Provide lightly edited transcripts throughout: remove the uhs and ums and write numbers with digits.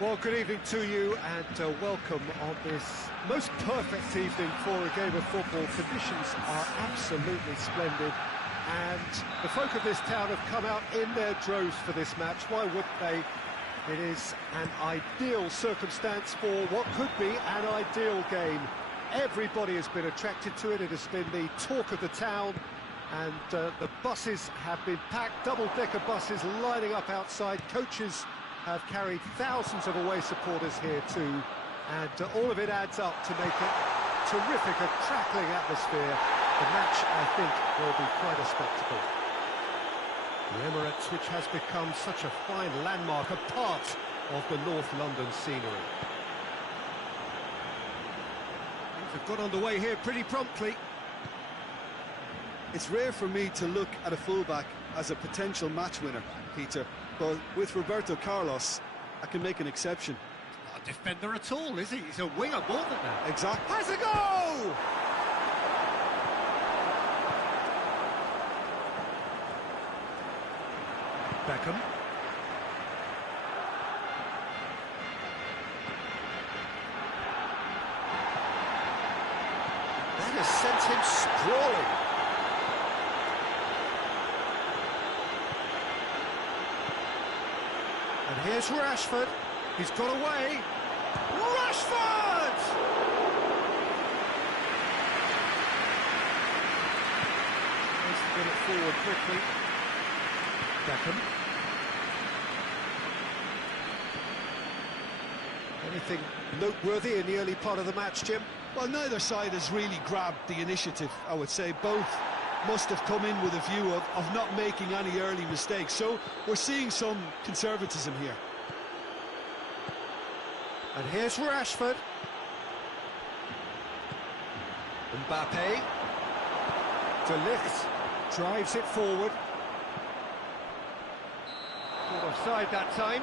Well, good evening to you and welcome on this most perfect evening for a game of football. Conditions are absolutely splendid and the folk of this town have come out in their droves for this match. Why wouldn't they? It is an ideal circumstance for what could be an ideal game. Everybody has been attracted to it. It has been the talk of the town and the buses have been packed, double-decker buses lining up outside. Coaches have carried thousands of away supporters here too, and all of it adds up to make it terrific, a crackling atmosphere. The match, I think, will be quite a spectacle. The Emirates, which has become such a fine landmark, a part of the North London scenery. Things have got underway here pretty promptly. It's rare for me to look at a fullback as a potential match winner, Peter, but with Roberto Carlos, I can make an exception. Not a defender at all, is he? He's a winger more than that. Exactly. Has a goal! Beckham. That has sent him sprawling. And here's Rashford. He's got away. Rashford! Nice to get it forward quickly. Beckham. Anything noteworthy in the early part of the match, Jim? Well, neither side has really grabbed the initiative, I would say. Both must have come in with a view of not making any early mistakes. So we're seeing some conservatism here. And here's Rashford. Mbappe. De Ligt drives it forward. Caught offside that time.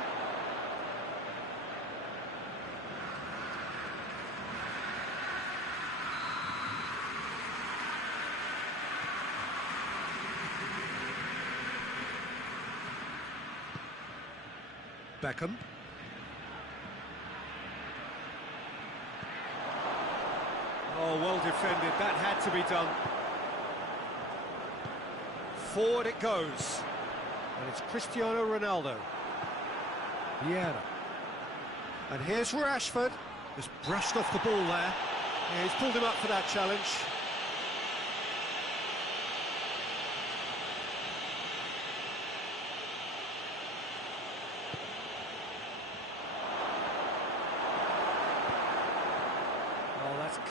Beckham. Oh, well defended. That had to be done. Forward it goes. And it's Cristiano Ronaldo. Vieira. And here's Rashford. Just brushed off the ball there. Yeah, he's pulled him up for that challenge.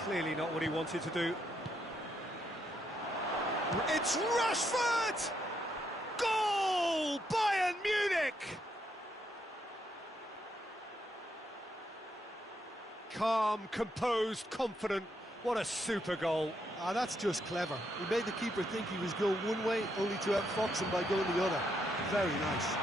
Clearly not what he wanted to do. It's Rashford! Goal! Bayern Munich! Calm, composed, confident. What a super goal. Ah, that's just clever. He made the keeper think he was going one way, only to outfox him by going the other. Very nice.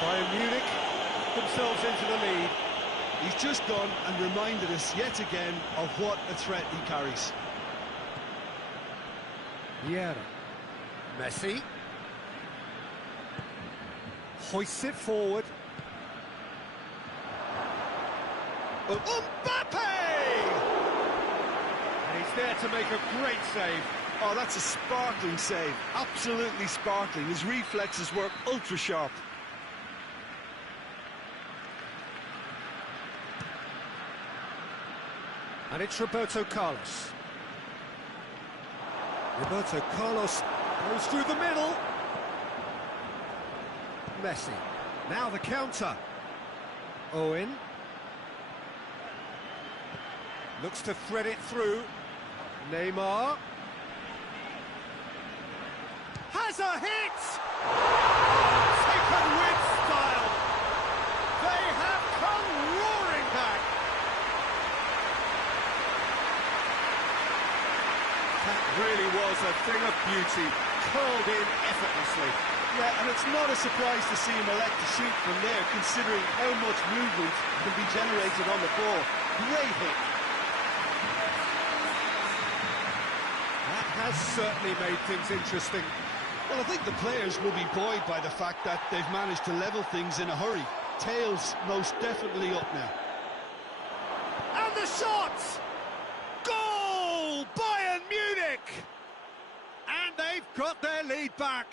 Bayern Munich themselves into the lead. He's just gone and reminded us yet again of what a threat he carries. Vieira. Messi. Hoists it forward. Mbappe! And he's there to make a great save. Oh, that's a sparkling save. Absolutely sparkling. His reflexes work ultra sharp. And it's Roberto Carlos. Roberto Carlos goes through the middle. Messi. Now the counter. Owen. Looks to thread it through. Neymar. Has a hit! Taken with style. They have come roaring back. That really was a thing of beauty, curled in effortlessly. Yeah, and it's not a surprise to see him elect to shoot from there, considering how much movement can be generated on the ball. Great hit. That has certainly made things interesting. Well, I think the players will be buoyed by the fact that they've managed to level things in a hurry. Tails most definitely up now. And the shot! Goal! Bayern Munich! And they've got their lead back.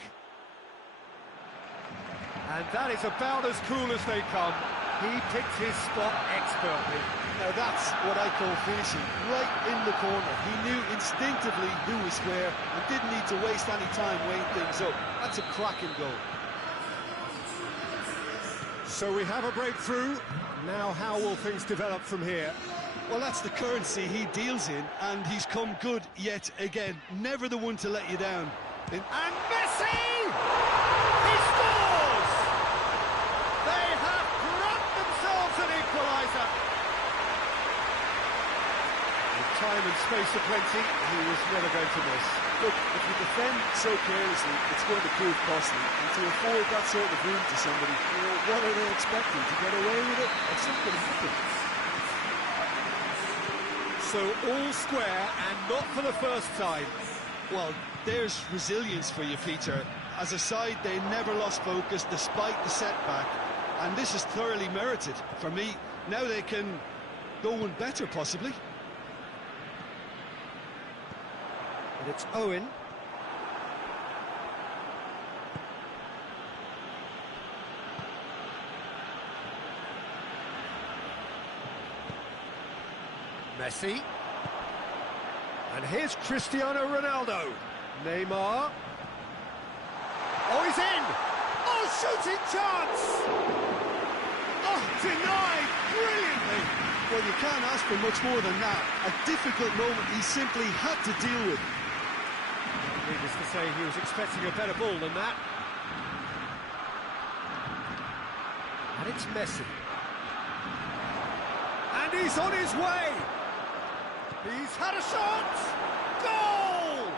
And that is about as cool as they come. He picked his spot expertly. Now that's what I call finishing, right in the corner. He knew instinctively who was where and didn't need to waste any time weighing things up. That's a cracking goal. So we have a breakthrough. Now how will things develop from here? Well, that's the currency he deals in, and he's come good yet again. Never the one to let you down. And Messi! He scores! They have grabbed themselves an equaliser. With time and space aplenty, he was never going to miss. Look, if you defend so carelessly, it's going to prove costly. And to afford that sort of room to somebody, what are they expecting? To get away with it? It's not going to happen. So all square, and not for the first time. Well, there's resilience for you, Peter. As a side, they never lost focus despite the setback, and this is thoroughly merited. For me, now they can go one better, possibly. And it's Owen. Messi. And here's Cristiano Ronaldo. Neymar. Oh, he's in! Oh, shooting chance! Oh, denied brilliantly! Well, you can't ask for much more than that. A difficult moment he simply had to deal with. Needless to say, he was expecting a better ball than that. And it's Messi. And he's on his way! He's had a shot! Goal!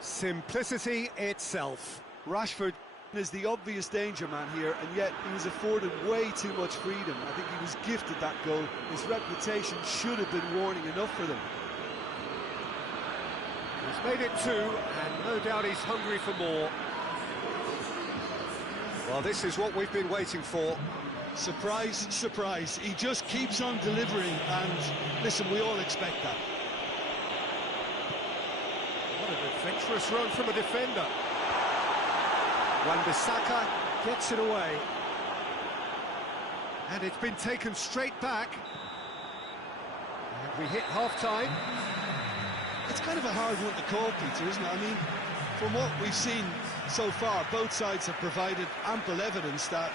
Simplicity itself. Rashford is the obvious danger man here, and yet he was afforded way too much freedom. I think he was gifted that goal. His reputation should have been warning enough for them. He's made it two, and no doubt he's hungry for more. Well, this is what we've been waiting for. Surprise, surprise. He just keeps on delivering, and listen, we all expect that. What an adventurous run from a defender. Wan-Bissaka gets it away. And it's been taken straight back. And we hit half-time. It's kind of a hard one to call, Peter, isn't it? I mean, from what we've seen so far, both sides have provided ample evidence that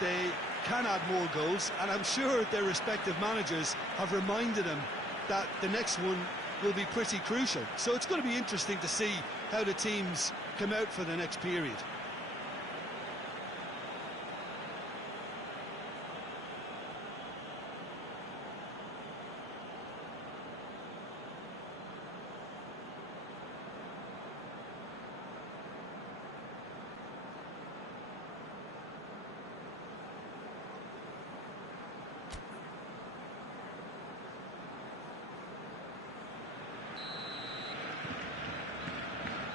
they can add more goals, and I'm sure their respective managers have reminded them that the next one will be pretty crucial. So it's going to be interesting to see how the teams come out for the next period.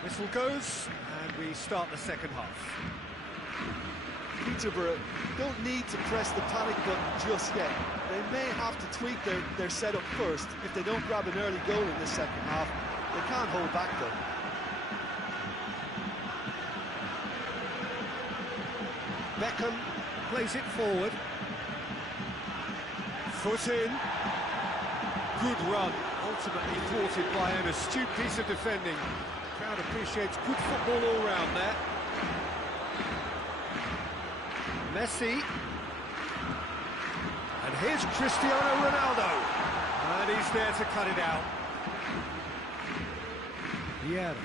Whistle goes, and we start the second half. Peterborough don't need to press the panic button just yet. They may have to tweak their setup first. If they don't grab an early goal in the second half, they can't hold back though. Beckham plays it forward. Foot in. Good run, ultimately thwarted by an astute piece of defending. The crowd appreciates good football all round there. Messi. And here's Cristiano Ronaldo. And he's there to cut it out. Vieira.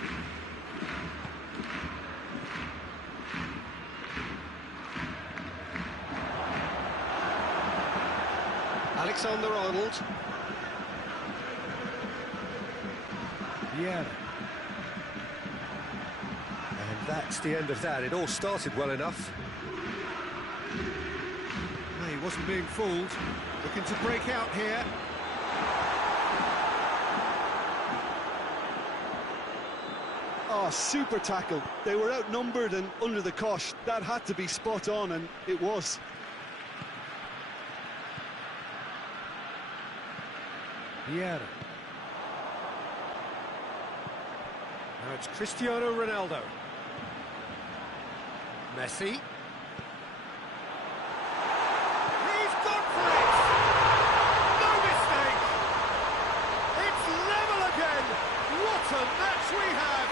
Alexander-Arnold. Vieira. That's the end of that. It all started well enough. No, he wasn't being fooled. Looking to break out here. Oh, super tackle. They were outnumbered and under the cosh. That had to be spot on, and it was. Vieira. Now it's Cristiano Ronaldo. Messi. He's gone for it! No mistake! It's level again! What a match we have!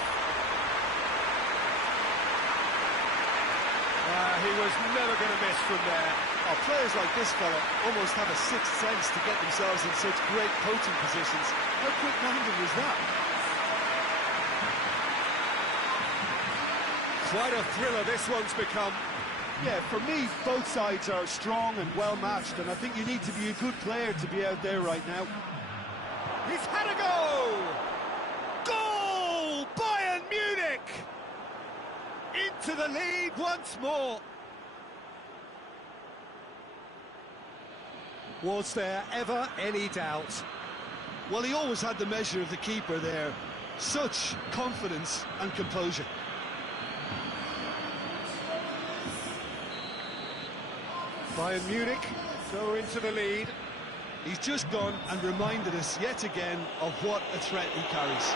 He was never going to miss from there. Oh, players like this fella almost have a sixth sense to get themselves in such great coaching positions. How quick-minded was that? Quite a thriller this one's become. Yeah, for me, both sides are strong and well-matched, and I think you need to be a good player to be out there right now. He's had a go! Goal! Bayern Munich! Into the lead once more. Was there ever any doubt? Well, he always had the measure of the keeper there. Such confidence and composure. Bayern Munich go into the lead. He's just gone and reminded us yet again of what a threat he carries.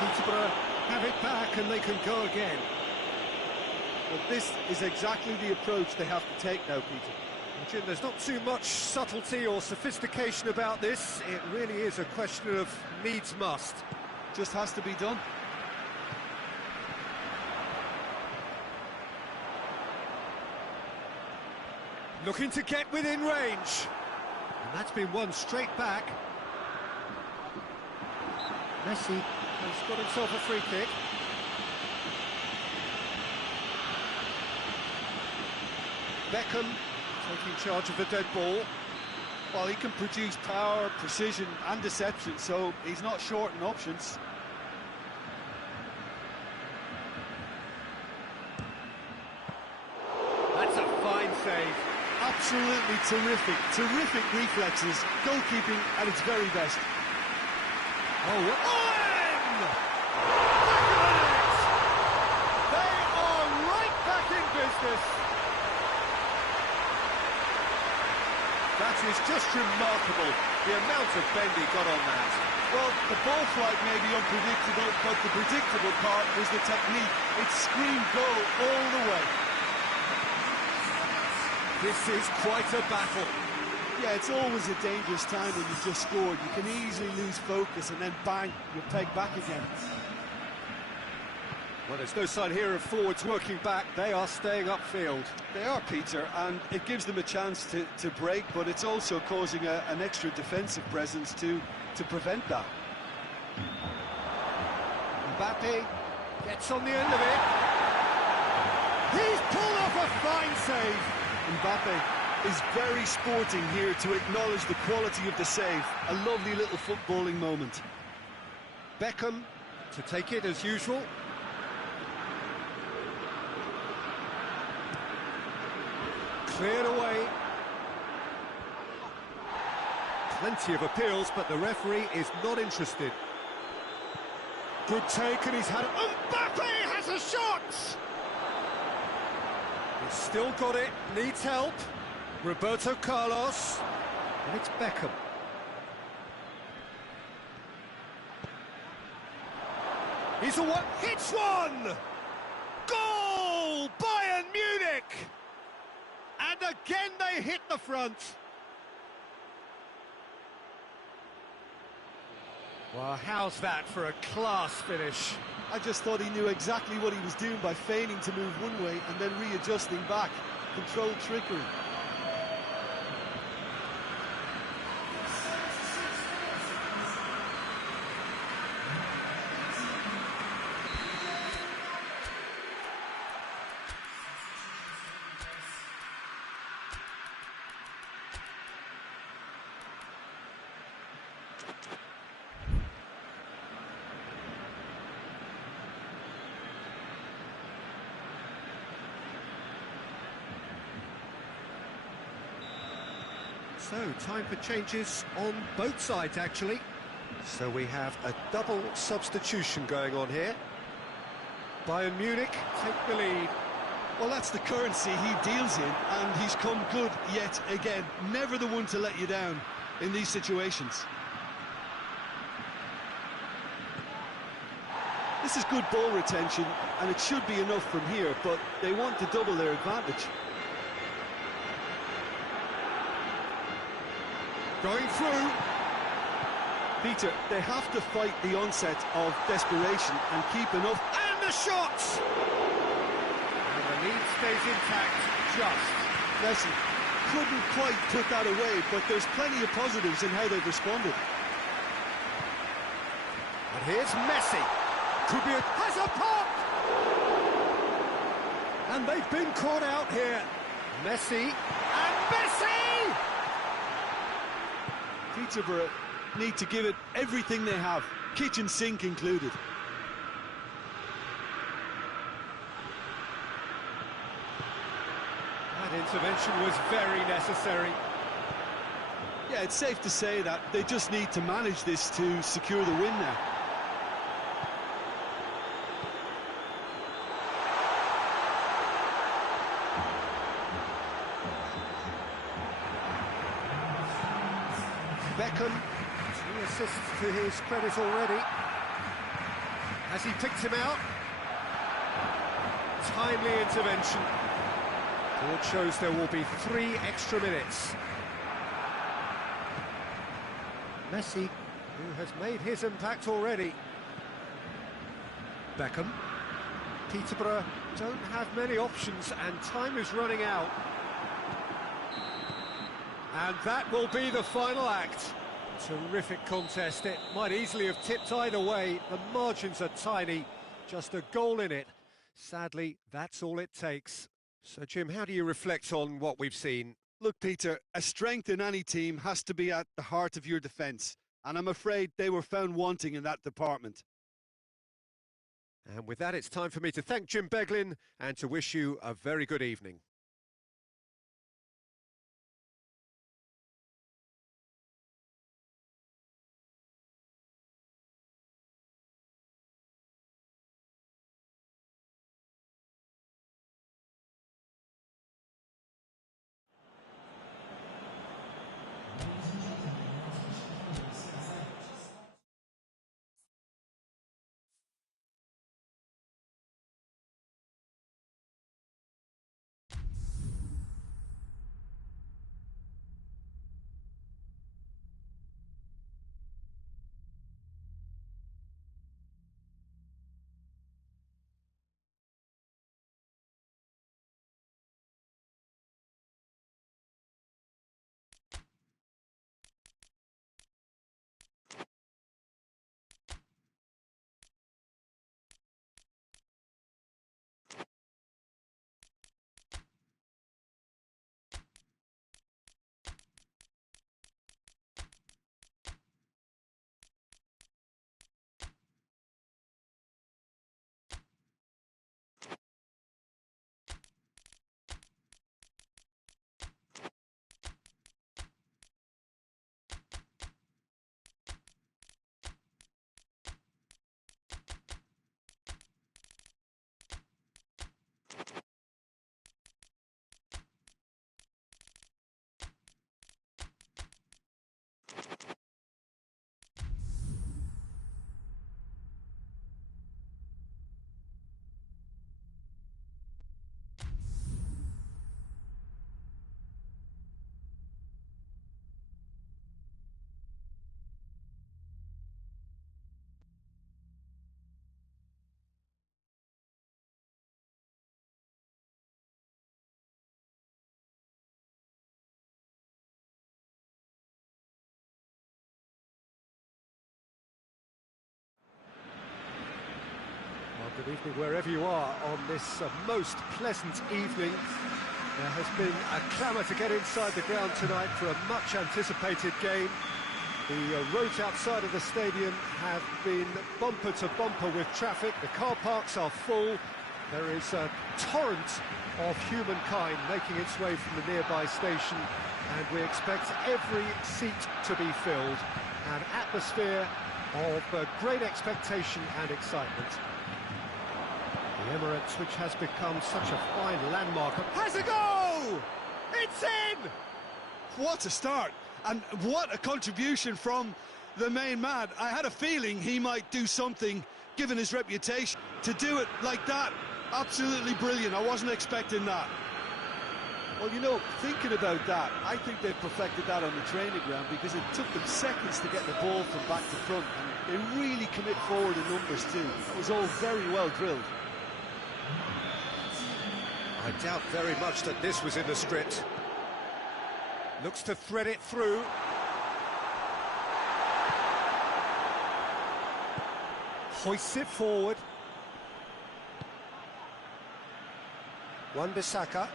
Peterborough have it back and they can go again. But this is exactly the approach they have to take now, Peter. Jim, there's not too much subtlety or sophistication about this. It really is a question of needs must. Just has to be done. Looking to get within range. And that's been one straight back. Messi has got himself a free kick. Beckham taking charge of the dead ball. Well, he can produce power, precision and deception, so he's not short in options. That's a fine save. Absolutely terrific reflexes, goalkeeping at its very best. Oh, Owen! Back of the net! They are right back in business. That is just remarkable, the amount of bend he got on that. Well, the ball flight may be unpredictable, but the predictable part was the technique. It screamed goal all the way. This is quite a battle. Yeah, it's always a dangerous time when you've just scored. You can easily lose focus and then bang, you're pegged back again. Well, there's no sign here of forwards working back. They are staying upfield. They are, Peter, and it gives them a chance to break, but it's also causing an extra defensive presence to prevent that. Mbappe gets on the end of it. He's pulled off a fine save. Mbappe is very sporting here to acknowledge the quality of the save. A lovely little footballing moment. Beckham to take it as usual. Cleared away. Plenty of appeals, but the referee is not interested. Good take, and he's had it. Mbappe has a shot! He's still got it, needs help. Roberto Carlos, and it's Beckham. He's the one, hits one! Goal! Bayern Munich! And again they hit the front. Well, how's that for a class finish? I just thought he knew exactly what he was doing by feigning to move one way and then readjusting back. Controlled trickery. So, time for changes on both sides, actually. So we have a double substitution going on here. Bayern Munich take the lead. Well, that's the currency he deals in, and he's come good yet again. Never the one to let you down in these situations. This is good ball retention, and it should be enough from here, but they want to double their advantage. Going through. Peter, they have to fight the onset of desperation and keep enough. And the shots! And the lead stays intact, just. Listen, couldn't quite put that away, but there's plenty of positives in how they've responded. And here's Messi. Could be has a pop! And they've been caught out here. Messi, and Messi! Peterborough need to give it everything they have, kitchen sink included. That intervention was very necessary. Yeah, it's safe to say that they just need to manage this to secure the win now. Beckham, 2 assists to his credit already. Has he picked him out? Timely intervention. Board shows there will be 3 extra minutes. Messi, who has made his impact already. Beckham. Peterborough don't have many options and time is running out. And that will be the final act. Terrific contest. It might easily have tipped either way. The margins are tiny. Just a goal in it. Sadly, that's all it takes. So, Jim, how do you reflect on what we've seen? Look, Peter, a strength in any team has to be at the heart of your defence. And I'm afraid they were found wanting in that department. And with that, it's time for me to thank Jim Beglin and to wish you a very good evening. Good evening wherever you are on this most pleasant evening. There has been a clamour to get inside the ground tonight for a much anticipated game. The roads outside of the stadium have been bumper to bumper with traffic. The car parks are full. There is a torrent of humankind making its way from the nearby station, and we expect every seat to be filled. An atmosphere of great expectation and excitement. The Emirates, which has become such a fine landmark, has a go! It's in! What a start, and what a contribution from the main man. I had a feeling he might do something, given his reputation. To do it like that, absolutely brilliant. I wasn't expecting that. Well, you know, thinking about that, I think they've perfected that on the training ground, because it took them seconds to get the ball from back to front, and they really commit forward in numbers too. It was all very well drilled. I doubt very much that this was in the script. Looks to thread it through. Hoists it forward. Wan-Bissaka.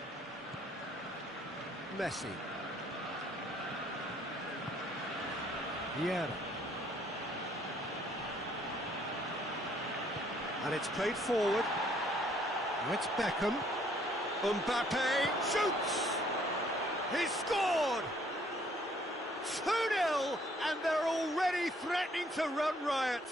Messi. Vieira. And it's played forward. Now it's Beckham. Mbappe shoots! He scored! 2-0, and they're already threatening to run riot.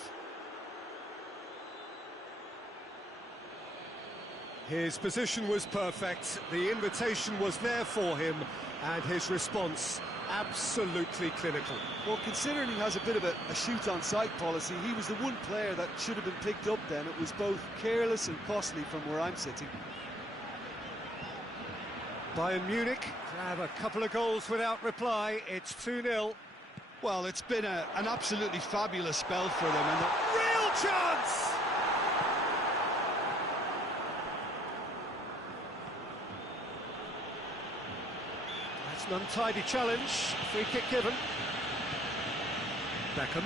His position was perfect, the invitation was there for him, and his response absolutely clinical. Well, considering he has a bit of a shoot-on-sight policy, he was the one player that should have been picked up then. It was both careless and costly from where I'm sitting. Bayern Munich grab a couple of goals without reply. It's 2-0. Well, it's been an absolutely fabulous spell for them, and Real chance! That's an untidy challenge. Free kick given. Beckham.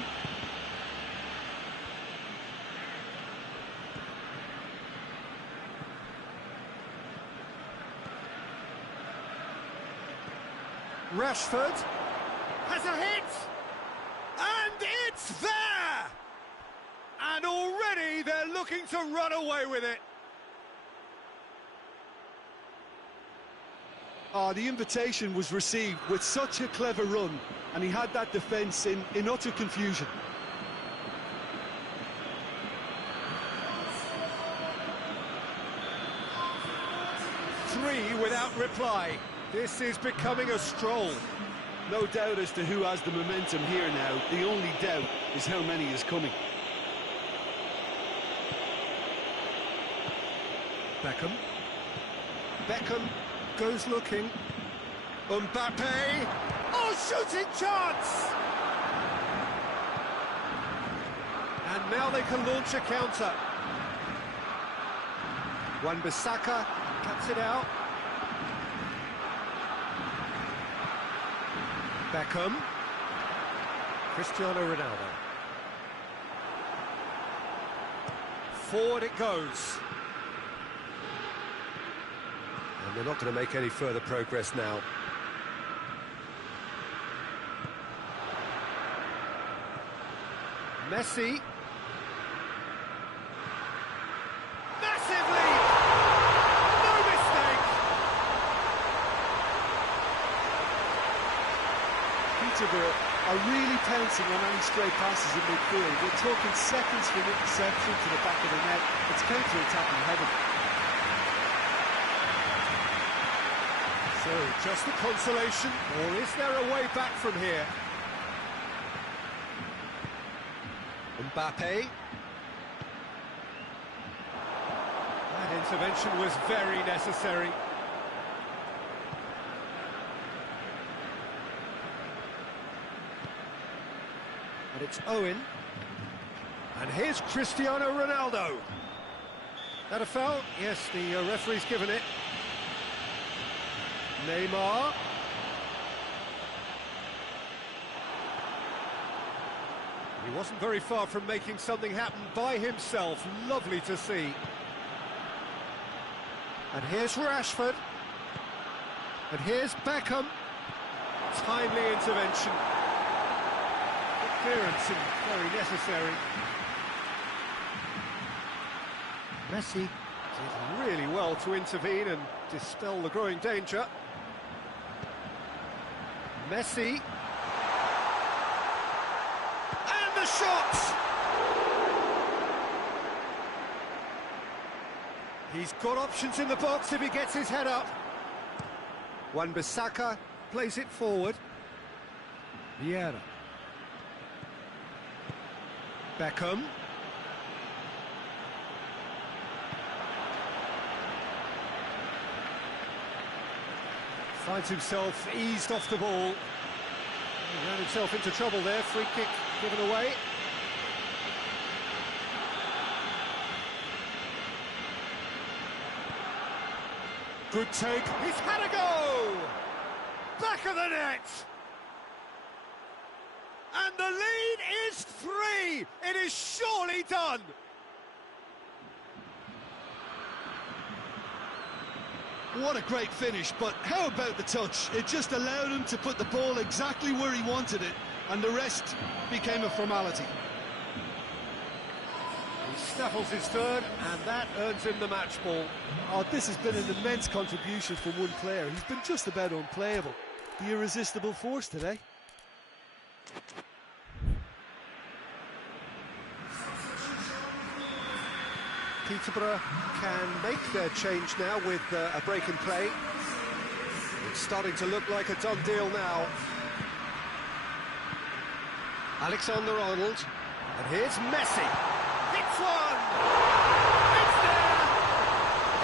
Rashford has a hit, and it's there! And already they're looking to run away with it. Oh, the invitation was received with such a clever run, and he had that defence in utter confusion. Three without reply. This is becoming a stroll. No doubt as to who has the momentum here now. The only doubt is how many is coming. Beckham. Beckham goes looking. Mbappe. Oh, shooting chance! And now they can launch a counter. Wan-Bissaka cuts it out. Beckham. Cristiano Ronaldo. Forward it goes. And they're not going to make any further progress now. Messi. Massive lead! No mistake! Peterborough are really pouncing on any stray passes in midfield. We're talking seconds from interception to the back of the net. It's counter-attacking heaven. So, just the consolation, or is there a way back from here? Mbappe. That intervention was very necessary. And it's Owen. And here's Cristiano Ronaldo. That a foul? Yes, the referee's given it. Neymar. He wasn't very far from making something happen by himself. Lovely to see. And here's Rashford. And here's Beckham. Timely intervention. Clearance and very necessary. Messi did really well to intervene and dispel the growing danger. Messi. And the shot! He's got options in the box if he gets his head up. Wan-Bissaka plays it forward. Vieira. Beckham. Finds himself eased off the ball. He ran himself into trouble there. Free kick given away. Good take. He's had a go! Back of the net! And the lead is 3! It is surely done! What a great finish, but how about the touch? It just allowed him to put the ball exactly where he wanted it, and the rest became a formality. He snaffles his third, and that earns him the match ball. Oh, this has been an immense contribution from one player. He's been just about unplayable. The irresistible force today. Peterborough can make their change now with a break in play. It's starting to look like a done deal now. Alexander-Arnold, and here's Messi. Hits one! It's there!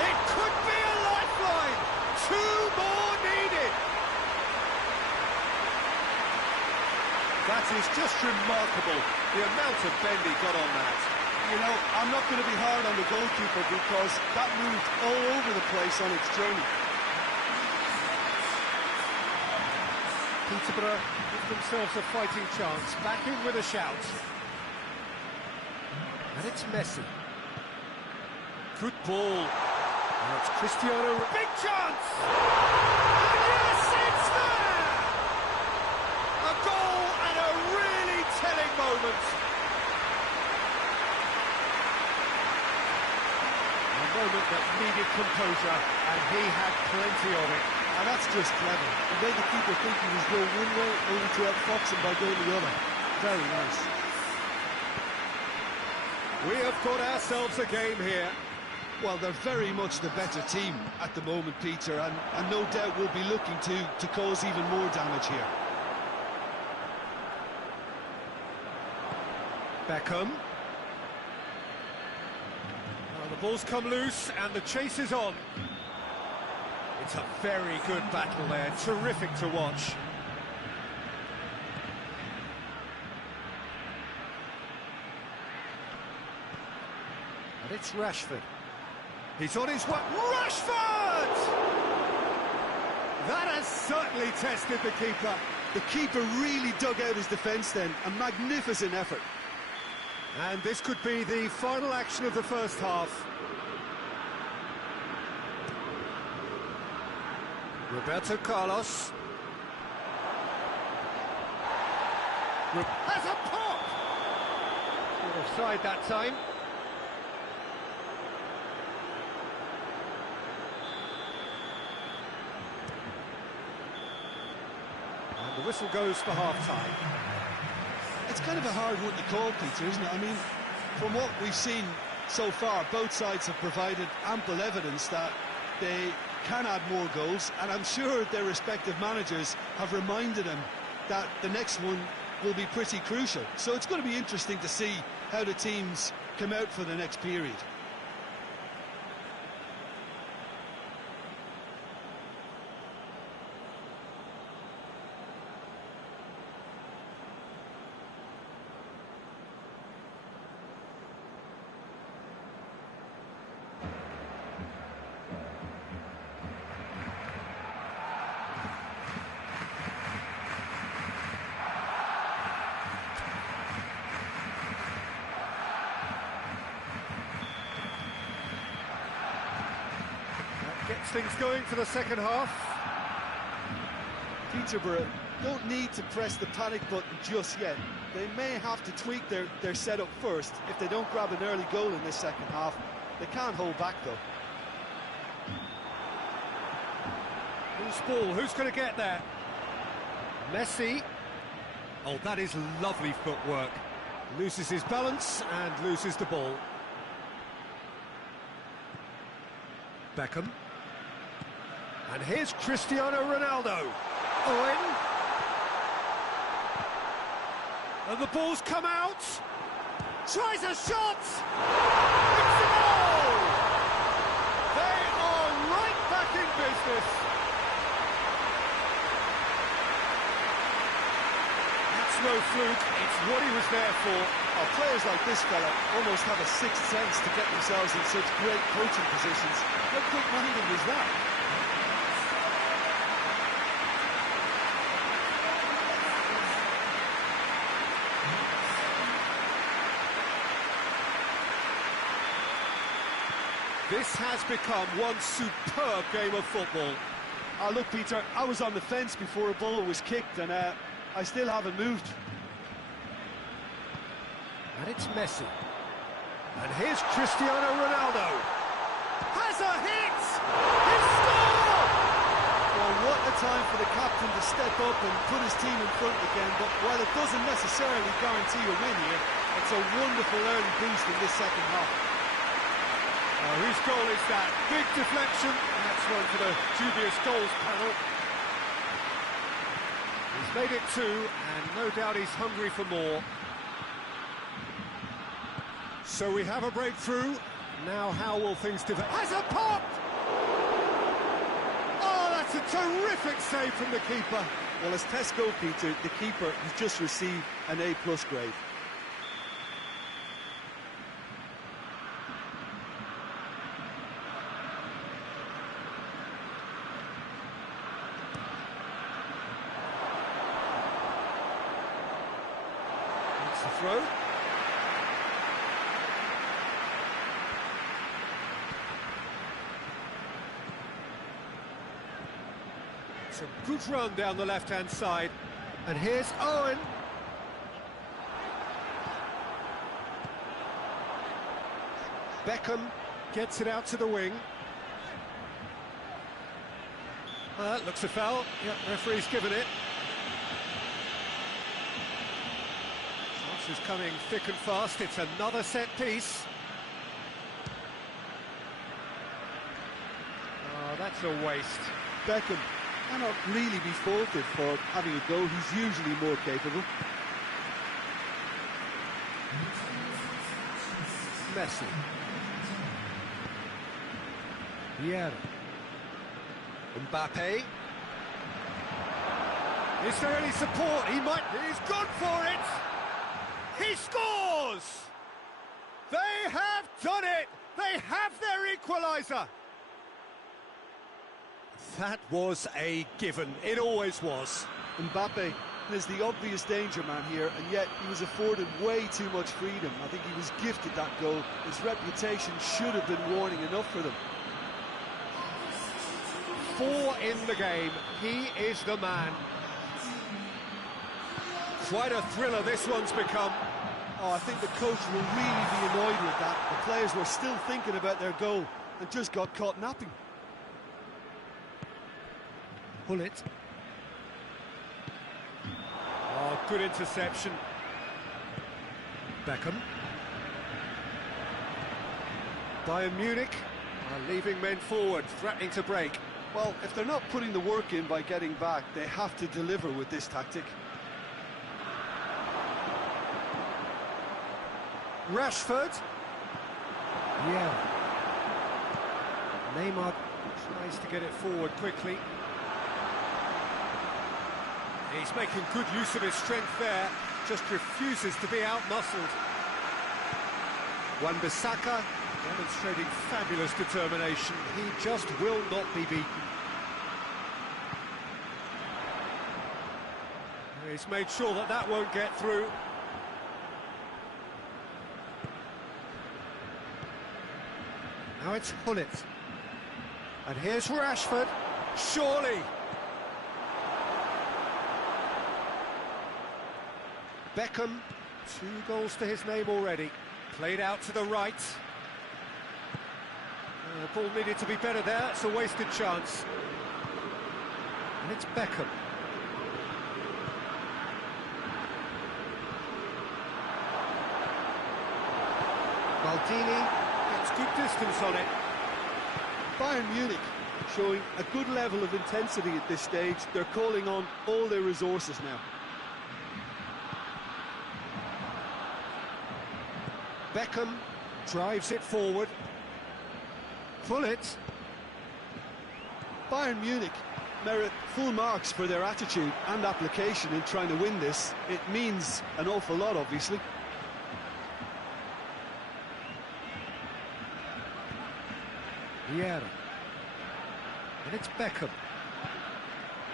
It could be a lifeline! 2 more needed! That is just remarkable, the amount of bend he got on that. You know, I'm not going to be hard on the goalkeeper because that moved all over the place on its journey. Peterborough give themselves a fighting chance, back in with a shout. And it's Messi. Good ball. Now it's Cristiano. Big chance! And yes, it's there! A goal and a really telling moment. Moment that needed composure, and he had plenty of it. And that's just clever. It made the keeper think he was going one way, only to outfox him by going the other. Very nice. We have got ourselves a game here. Well, they're very much the better team at the moment, Peter, and no doubt will be looking to cause even more damage here. Beckham. The ball's come loose and the chase is on. It's a very good battle there, terrific to watch. And it's Rashford. He's on his way. Rashford! That has certainly tested the keeper. The keeper really dug out his defence then, a magnificent effort. And this could be the final action of the first half. Roberto Carlos. Has a pop! Not offside that time. And the whistle goes for half-time. It's kind of a hard one to call, Peter, isn't it? I mean, from what we've seen so far, both sides have provided ample evidence that they can add more goals, and I'm sure their respective managers have reminded them that the next one will be pretty crucial. So it's going to be interesting to see how the teams come out for the next period. Gets things going for the second half. Peterborough don't need to press the panic button just yet. They may have to tweak their setup first if they don't grab an early goal in this second half. They can't hold back though. loose ball. Who's going to get there? Messi. Oh, that is lovely footwork. Loses his balance and loses the ball. Beckham. And here's Cristiano Ronaldo. Owen. And the ball's come out. Tries a shot. It's a goal. They are right back in business. That's no fluke. It's what he was there for. Oh, players like this fella almost have a sixth sense to get themselves in such great coaching positions. How quick-minded was that? This has become one superb game of football. Oh, look, Peter, I was on the fence before a ball was kicked, and I still haven't moved. And it's Messi. And here's Cristiano Ronaldo. Has a hit! He scored! Well, what a time for the captain to step up and put his team in front again, but while it doesn't necessarily guarantee a win here, it's a wonderful early boost in this second half. Oh, whose goal is that? Big deflection. And that's one for the dubious goals panel. He's made it two, and no doubt he's hungry for more. So we have a breakthrough. Now how will things develop? Has a pop! Oh, that's a terrific save from the keeper. Well, as test goalkeeper, the keeper has just received an A+ grade. That's the throw. It's a good run down the left-hand side. And here's Owen. Beckham gets it out to the wing. That looks a foul. Yep, referee's given it. Shots is coming thick and fast. It's another set piece. Oh, that's a waste. Beckham cannot really be faulted for having a go. He's usually more capable. Messi. Vieira. Mbappe. Is there any support? He's gone for it! He scores! They have done it! They have their equaliser! That was a given. It always was. Mbappe is the obvious danger man here, and yet he was afforded way too much freedom. I think he was gifted that goal. His reputation should have been warning enough for them. 4 in the game. He is the man. Quite a thriller this one's become. Oh, I think the coach will really be annoyed with that. The players were still thinking about their goal and just got caught napping. Bullet. Oh, good interception. Beckham. Bayern Munich are leaving men forward, threatening to break. Well, if they're not putting the work in by getting back, they have to deliver with this tactic. Rashford. Yeah. Neymar tries to get it forward quickly. He's making good use of his strength there, just refuses to be out-muscled. Wan-Bissaka demonstrating fabulous determination. He just will not be beaten. He's made sure that that won't get through. Now it's Hullet. And here's Rashford. Surely. Beckham, 2 goals to his name already. Played out to the right. The ball needed to be better there. It's a wasted chance. And it's Beckham. Maldini gets good distance on it. Bayern Munich showing a good level of intensity at this stage. They're calling on all their resources now. Beckham drives it forward. Bullet. Bayern Munich merit full marks for their attitude and application in trying to win this. It means an awful lot, obviously. Vieira. And it's Beckham.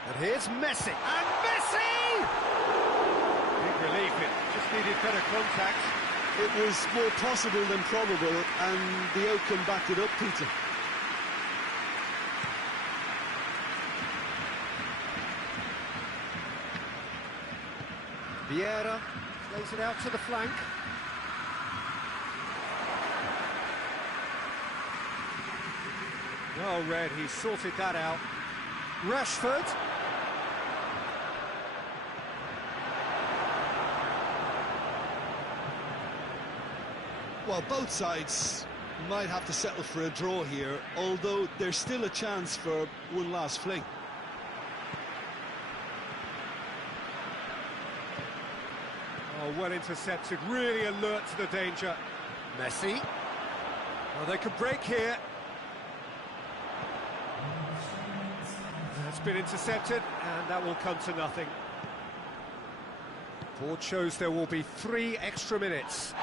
And here's Messi. And Messi! Big relief, it just needed better contact. It was more possible than probable, and the outcome backed it up, Peter. Vieira plays it out to the flank. Well read, he sorted that out. Rashford. Well, both sides might have to settle for a draw here, although there's still a chance for one last fling. Oh, well intercepted, really alert to the danger. Messi. Well, they could break here. That's been intercepted, and that will come to nothing. Board shows there will be 3 extra minutes.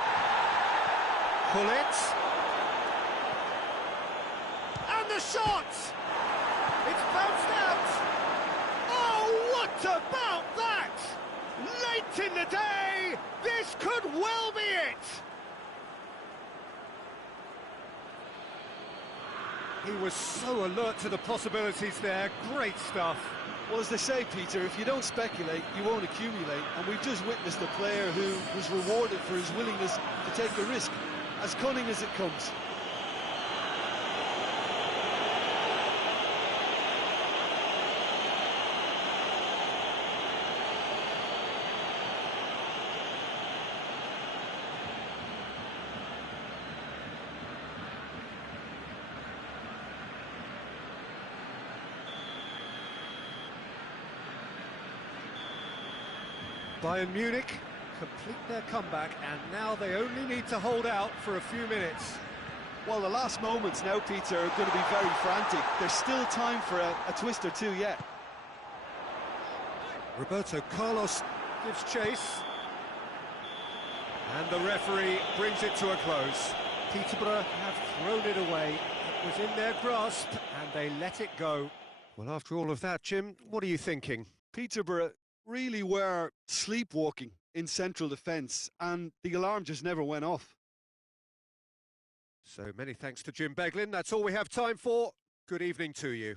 Pull it. And the shot! It's bounced out! Oh, what about that? Late in the day, this could well be it! He was so alert to the possibilities there, great stuff. Well, as they say, Peter, if you don't speculate, you won't accumulate. And we've just witnessed a player who was rewarded for his willingness to take a risk, as cunning as it comes. Bayern Munich complete their comeback, and now they only need to hold out for a few minutes. Well, the last moments now, Peter, are going to be very frantic. There's still time for a twist or two yet. Roberto Carlos gives chase. And the referee brings it to a close. Peterborough have thrown it away. It was in their grasp, and they let it go. Well, after all of that, Jim, what are you thinking? Peterborough really were sleepwalking in central defence, and the alarm just never went off. So many thanks to Jim Beglin. That's all we have time for. Good evening to you.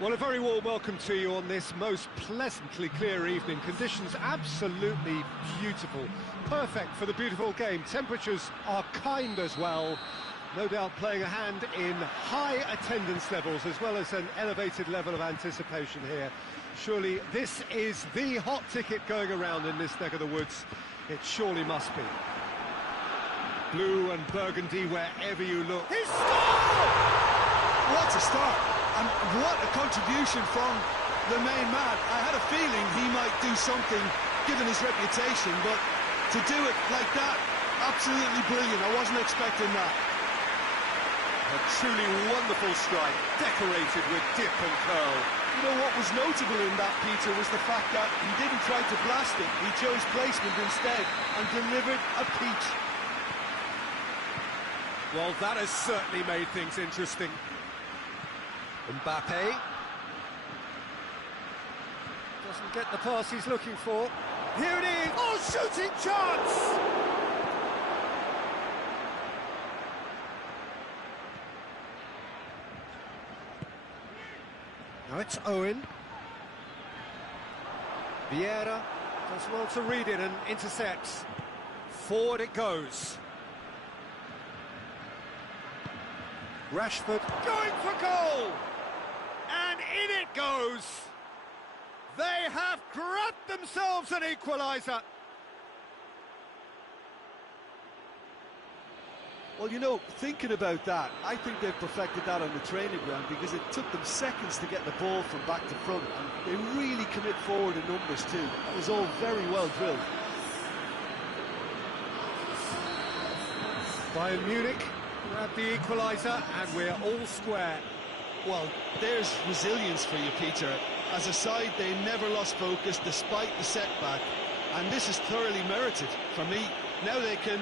Well, a very warm welcome to you on this most pleasantly clear evening. Conditions absolutely beautiful. Perfect for the beautiful game. Temperatures are kind as well. No doubt playing a hand in high attendance levels as well as an elevated level of anticipation here. Surely this is the hot ticket going around in this neck of the woods. It surely must be. Blue and burgundy wherever you look. He scored! What a start! And what a contribution from the main man. I had a feeling he might do something, given his reputation, but to do it like that, absolutely brilliant. I wasn't expecting that. A truly wonderful strike, decorated with dip and curl. You know what was notable in that, Peter, was the fact that he didn't try to blast it. He chose placement instead and delivered a peach. Well, that has certainly made things interesting. Mbappe doesn't get the pass he's looking for. Here it is! Oh, shooting chance! Now it's Owen. Vieira does well to read it and intercepts. Forward it goes. Rashford going for goal! And in it goes! They have grabbed themselves an equaliser! Well, you know, thinking about that, I think they've perfected that on the training ground because it took them seconds to get the ball from back to front, and they really commit forward in numbers too. That was all very well drilled. Bayern Munich grab the equaliser, and we're all square. Well, there's resilience for you, Peter. As a side, they never lost focus despite the setback, and this is thoroughly merited. For me, now they can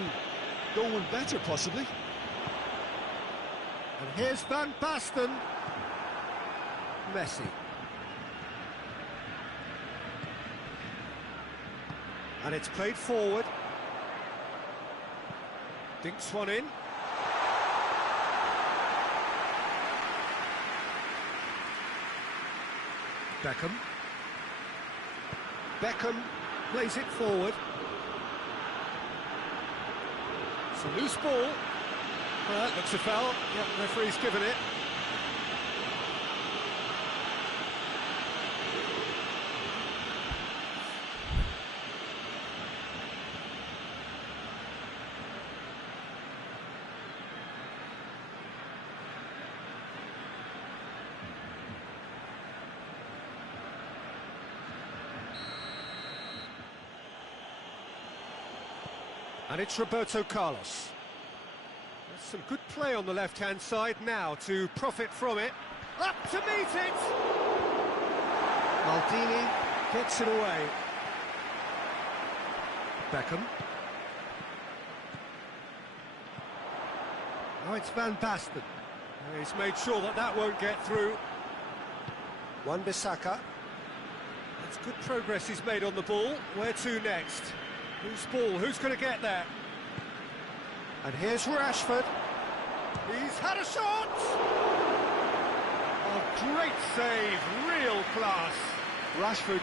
go one better, possibly. And here's Van Basten. Messi. And it's played forward. Dinks one in. Beckham plays it forward. It's a loose ball. Well, that looks a foul. Yep, referee's given it. And it's Roberto Carlos. There's some good play on the left-hand side now to profit from it. Up to meet it! Maldini gets it away. Beckham. Now it's Van Basten. He's made sure that that won't get through. Wan-Bissaka. That's good progress he's made on the ball. Where to next? Whose ball? Who's going to get there? And here's Rashford. He's had a shot! Oh, great save, real class. Rashford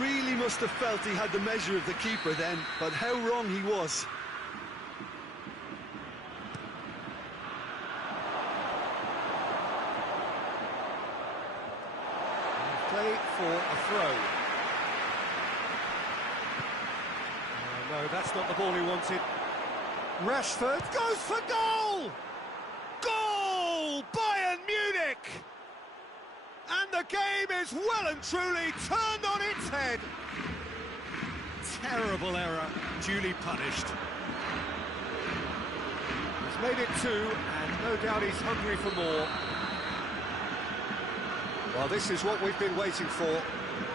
really must have felt he had the measure of the keeper then, but how wrong he was. Play for a throw. No, that's not the ball he wanted. Rashford goes for goal! Goal! Bayern Munich! And the game is well and truly turned on its head. Terrible error, duly punished. He's made it 2, and no doubt he's hungry for more. Well, this is what we've been waiting for.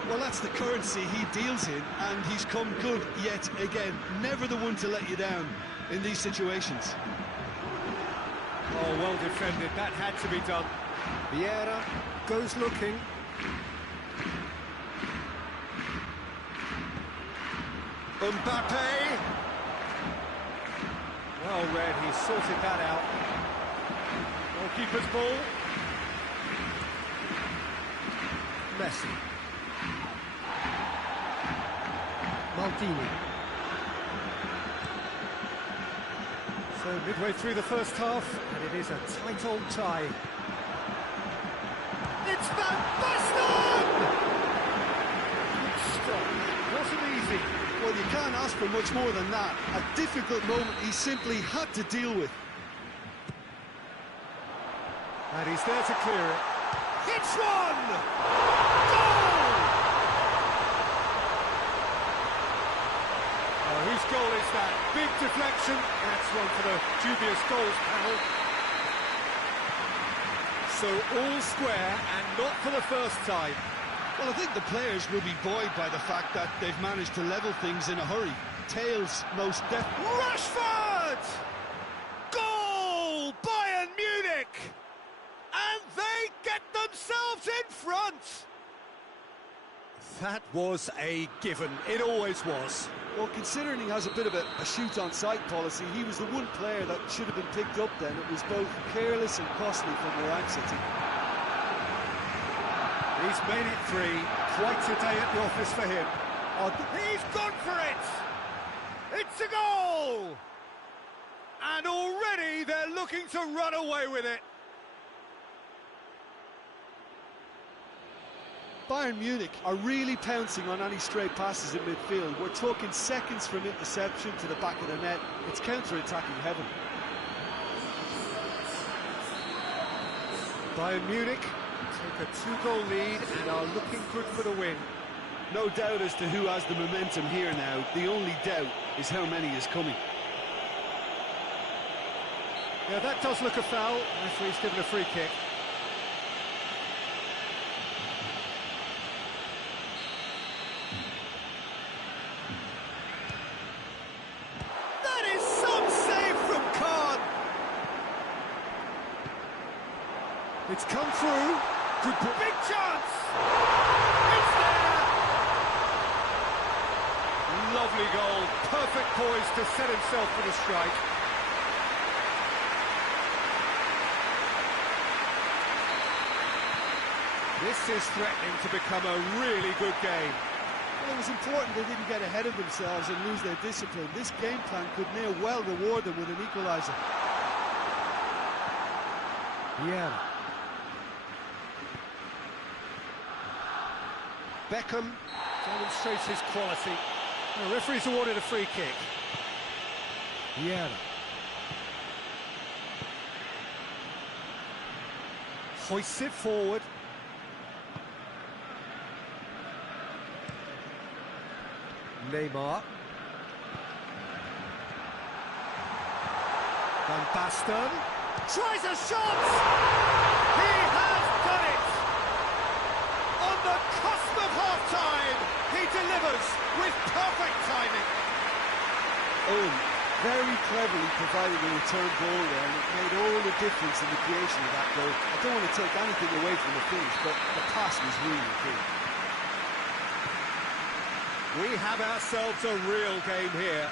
Well, that's the currency he deals in, and he's come good yet again. Never the one to let you down in these situations. Oh, well defended. That had to be done. Vieira goes looking. Mbappe. Well read, he sorted that out. Goalkeeper's ball. Messi. Maldini. So midway through the first half, and it is a tight old tie. It's Van Basten! Good stop. Wasn't easy. Well, you can't ask for much more than that. A difficult moment he simply had to deal with. And he's there to clear it. Hits one! Goal! Oh, whose goal is that? Big deflection. That's one for the dubious goals panel. So all square, and not for the first time. Well, I think the players will be buoyed by the fact that they've managed to level things in a hurry. Tails most definitely. Rashford! Goal! Bayern Munich! And they get themselves in front! That was a given. It always was. Well, considering he has a bit of a shoot-on-sight policy, he was the one player that should have been picked up then. It was both careless and costly from Moran City. He's made it 3. Quite a day at the office for him. Oh, he's gone for it! It's a goal! And already they're looking to run away with it. Bayern Munich are really pouncing on any stray passes in midfield. We're talking seconds from interception to the back of the net. It's counter-attacking heaven. Bayern Munich take a 2-goal lead and are looking good for the win. No doubt as to who has the momentum here now. The only doubt is how many is coming. Yeah, that does look a foul. Referee's given a free kick. It's come through. Good big chance. It's there. Lovely goal. Perfect poise to set himself for the strike. This is threatening to become a really good game. Well, it was important they didn't get ahead of themselves and lose their discipline. This game plan could near well reward them with an equaliser. Yeah. Beckham demonstrates his quality. The referee's awarded a free kick. Yeah. Hoists it forward. Neymar. Van Basten tries a shot! He has done it! On the cusp of half-time, he delivers with perfect timing. Owen very cleverly provided a return goal there, and it made all the difference in the creation of that goal. I don't want to take anything away from the finish, but the pass was really key. We have ourselves a real game here.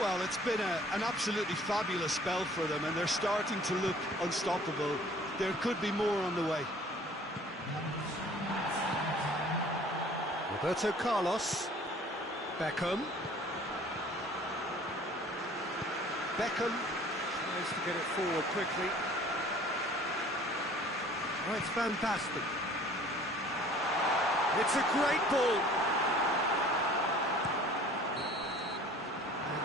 Well, it's been an absolutely fabulous spell for them, and they're starting to look unstoppable. There could be more on the way. Roberto Carlos. Beckham. Beckham tries to get it forward quickly. Oh, it's Van Basten. It's a great ball.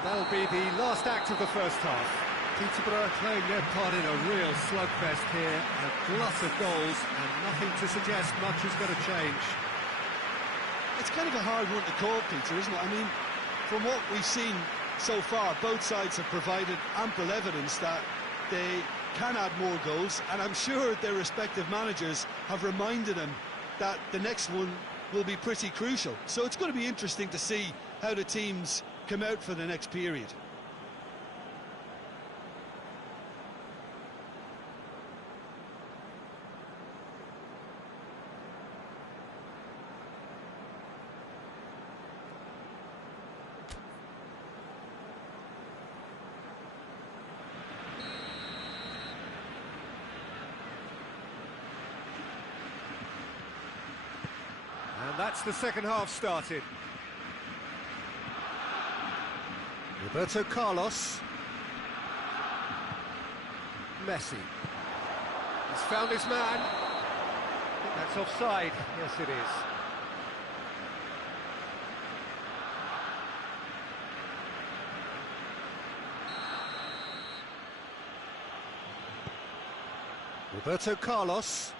That'll be the last act of the first half. Peterborough playing their part in a real slugfest here. A glut of goals and nothing to suggest much is going to change. It's kind of a hard one to call, Peter, isn't it? I mean, from what we've seen so far, both sides have provided ample evidence that they can add more goals, and I'm sure their respective managers have reminded them that the next one will be pretty crucial. So it's going to be interesting to see how the teams come out for the next period. That's the second half started. Roberto Carlos. Messi. He's found his man. I think that's offside. Yes, it is. Roberto Carlos.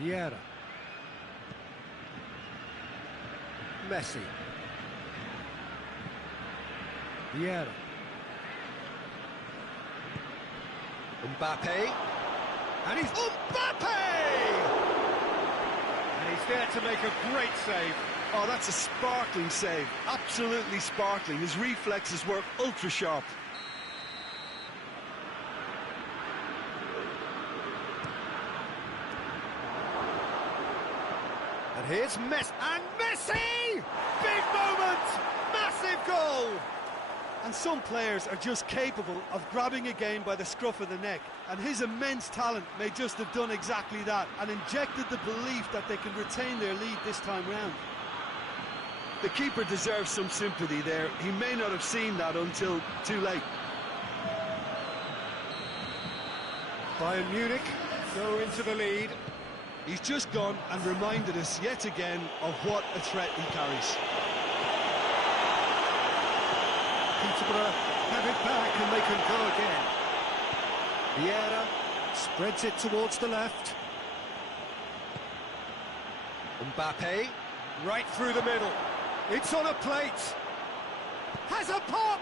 Vieira. Messi. Vieira. Mbappe. And he's Mbappe! And he's there to make a great save. Oh, that's a sparkling save. Absolutely sparkling. His reflexes work ultra sharp. And here's Messi. And Messi! Big moment! Massive goal! And some players are just capable of grabbing a game by the scruff of the neck, and his immense talent may just have done exactly that and injected the belief that they can retain their lead this time round. The keeper deserves some sympathy there. He may not have seen that until too late. Bayern Munich go into the lead. He's just gone and reminded us yet again of what a threat he carries. Peterborough have it back and they can go again. Vieira spreads it towards the left. Mbappe right through the middle. It's on a plate. Has a pop!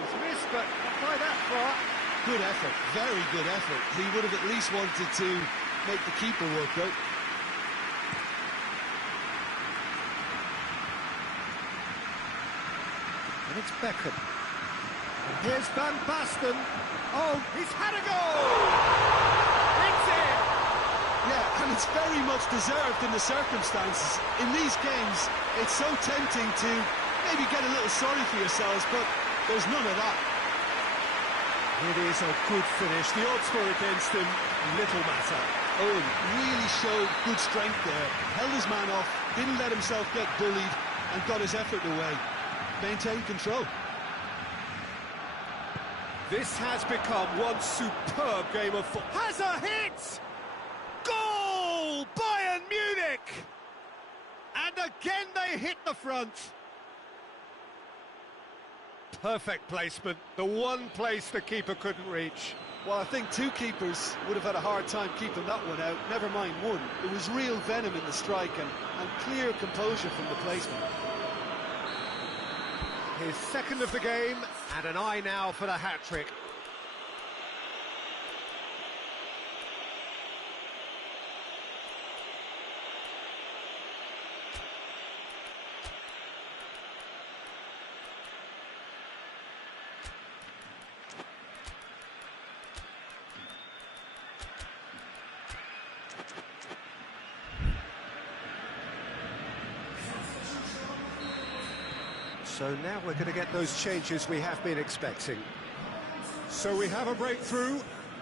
He's missed, but not by that far. Good effort, very good effort. He would have at least wanted to make the keeper work out. And it's Beckham. And here's Van Basten. Oh, he's had a goal! It's in! Yeah, and it's very much deserved in the circumstances. In these games, it's so tempting to maybe get a little sorry for yourselves, but there's none of that. It is a good finish. The odds were against him. Little matter. Owen really showed good strength there. Held his man off, didn't let himself get bullied, and got his effort away. Maintained control. This has become one superb game of football. Has a hit! Goal! Bayern Munich! And again they hit the front. Perfect placement. The one place the keeper couldn't reach. Well, I think two keepers would have had a hard time keeping that one out, never mind one. It was real venom in the strike and clear composure from the placement. His second of the game, and an eye now for the hat-trick. So now we're going to get those changes we have been expecting. So we have a breakthrough.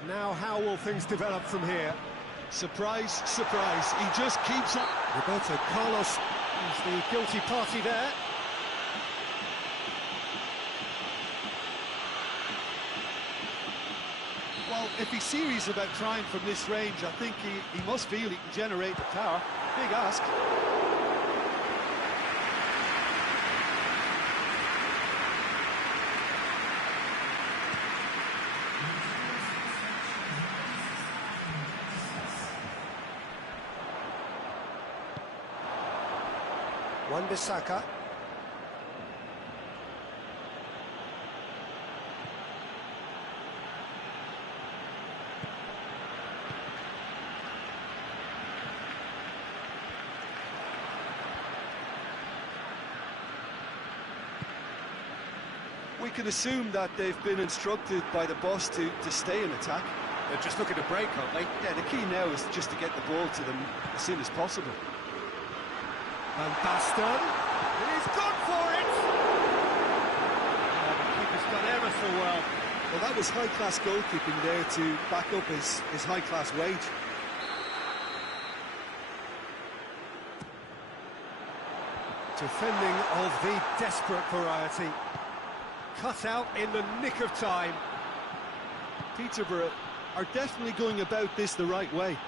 Now how will things develop from here? Surprise, surprise. He just keeps up. Roberto Carlos is the guilty party there. Well, if he's serious about trying from this range, I think he must feel he can generate the power. Big ask. Wan-Bissaka. We can assume that they've been instructed by the boss to stay in attack. They're just looking to break, aren't they? Yeah, the key now is just to get the ball to them as soon as possible. Van Basten. He's gone for it! Oh, the keeper's done ever so well. Well, that was high-class goalkeeping there to back up his high-class wage. Defending of the desperate variety. Cut out in the nick of time. Peterborough are definitely going about this the right way.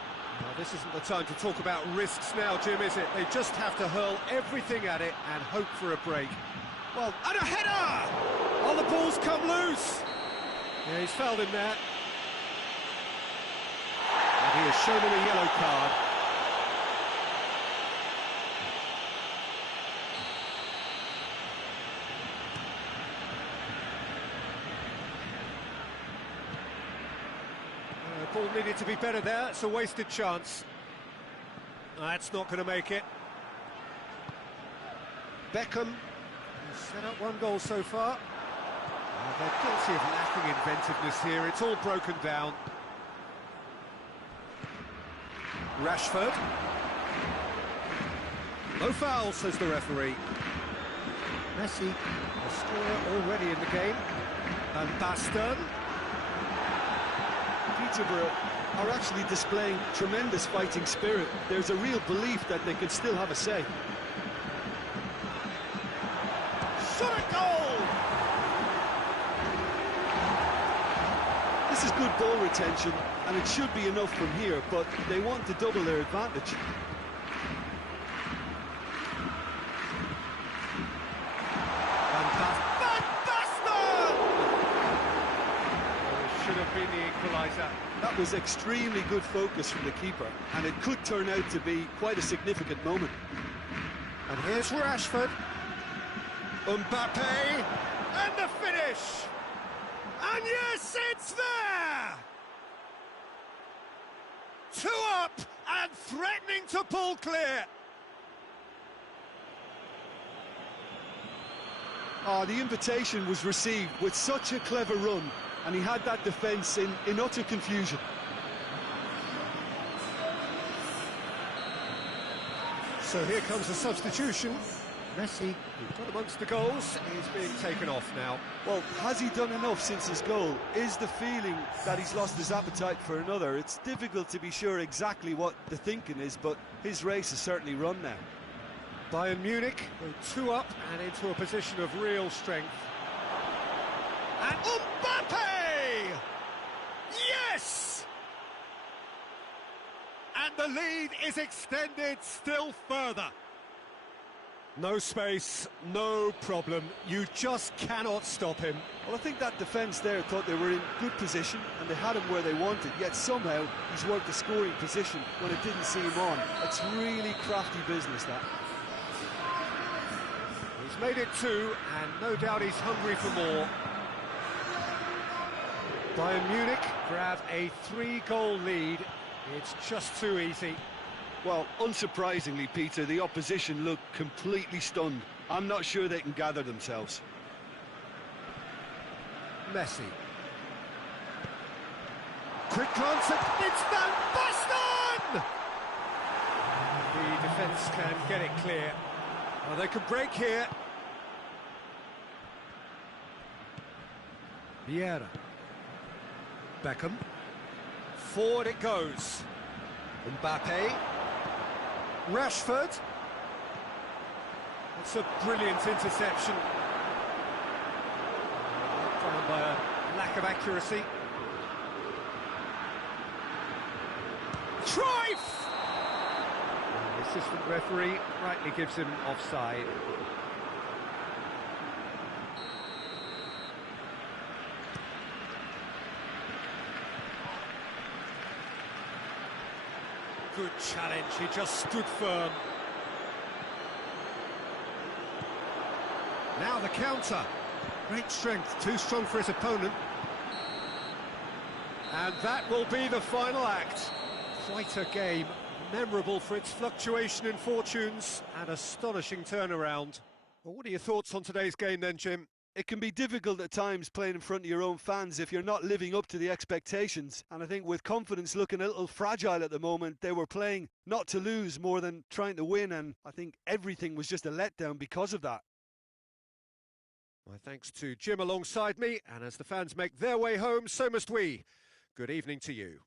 Well, this isn't the time to talk about risks now, Jim, is it? They just have to hurl everything at it and hope for a break. Well, and a header! Oh, the ball's come loose! Yeah, he's fouled him there. And he has shown him a yellow card. The ball needed to be better there. It's a wasted chance. That's not going to make it. Beckham has set up one goal so far. They're guilty of lacking inventiveness here. It's all broken down. Rashford. No foul, says the referee. Messi, a scorer already in the game. And Baston. Peterborough are actually displaying tremendous fighting spirit. There's a real belief that they can still have a say. Shot at goal! This is good ball retention, and it should be enough from here, but they want to double their advantage. Should have been the equaliser. That was extremely good focus from the keeper, and it could turn out to be quite a significant moment. And here's Rashford. Mbappe, and the finish! And yes, it's there! 2 up and threatening to pull clear. The invitation was received with such a clever run, and he had that defence in utter confusion. So here comes a substitution. Messi, who got amongst the goals, is being taken off now. Well, has he done enough since his goal? Is the feeling that he's lost his appetite for another? It's difficult to be sure exactly what the thinking is, but his race is certainly run now. Bayern Munich go 2 up and into a position of real strength. And Mbappe! Yes! And the lead is extended still further. No space, no problem. You just cannot stop him. Well, I think that defence there thought they were in good position and they had him where they wanted, yet somehow he's worked the scoring position when it didn't seem on. It's really crafty business, that. He's made it 2, and no doubt he's hungry for more. Bayern Munich grab a 3-goal lead. It's just too easy. Well, unsurprisingly, Peter, the opposition look completely stunned. I'm not sure they can gather themselves. Messi. Quick glance at it's Van Basten! The defence can get it clear. Well, they could break here. Vieira. Beckham. Forward it goes. Mbappe. Rashford. That's a brilliant interception. Down by a lack of accuracy. Trife! The assistant referee rightly gives him offside. Good challenge, he just stood firm. Now the counter. Great strength, too strong for his opponent. And that will be the final act. Quite a game, memorable for its fluctuation in fortunes and astonishing turnaround. Well, what are your thoughts on today's game then, Jim? It can be difficult at times playing in front of your own fans if you're not living up to the expectations. And I think with confidence looking a little fragile at the moment, they were playing not to lose more than trying to win. And I think everything was just a letdown because of that. My thanks to Jim alongside me. And as the fans make their way home, so must we. Good evening to you.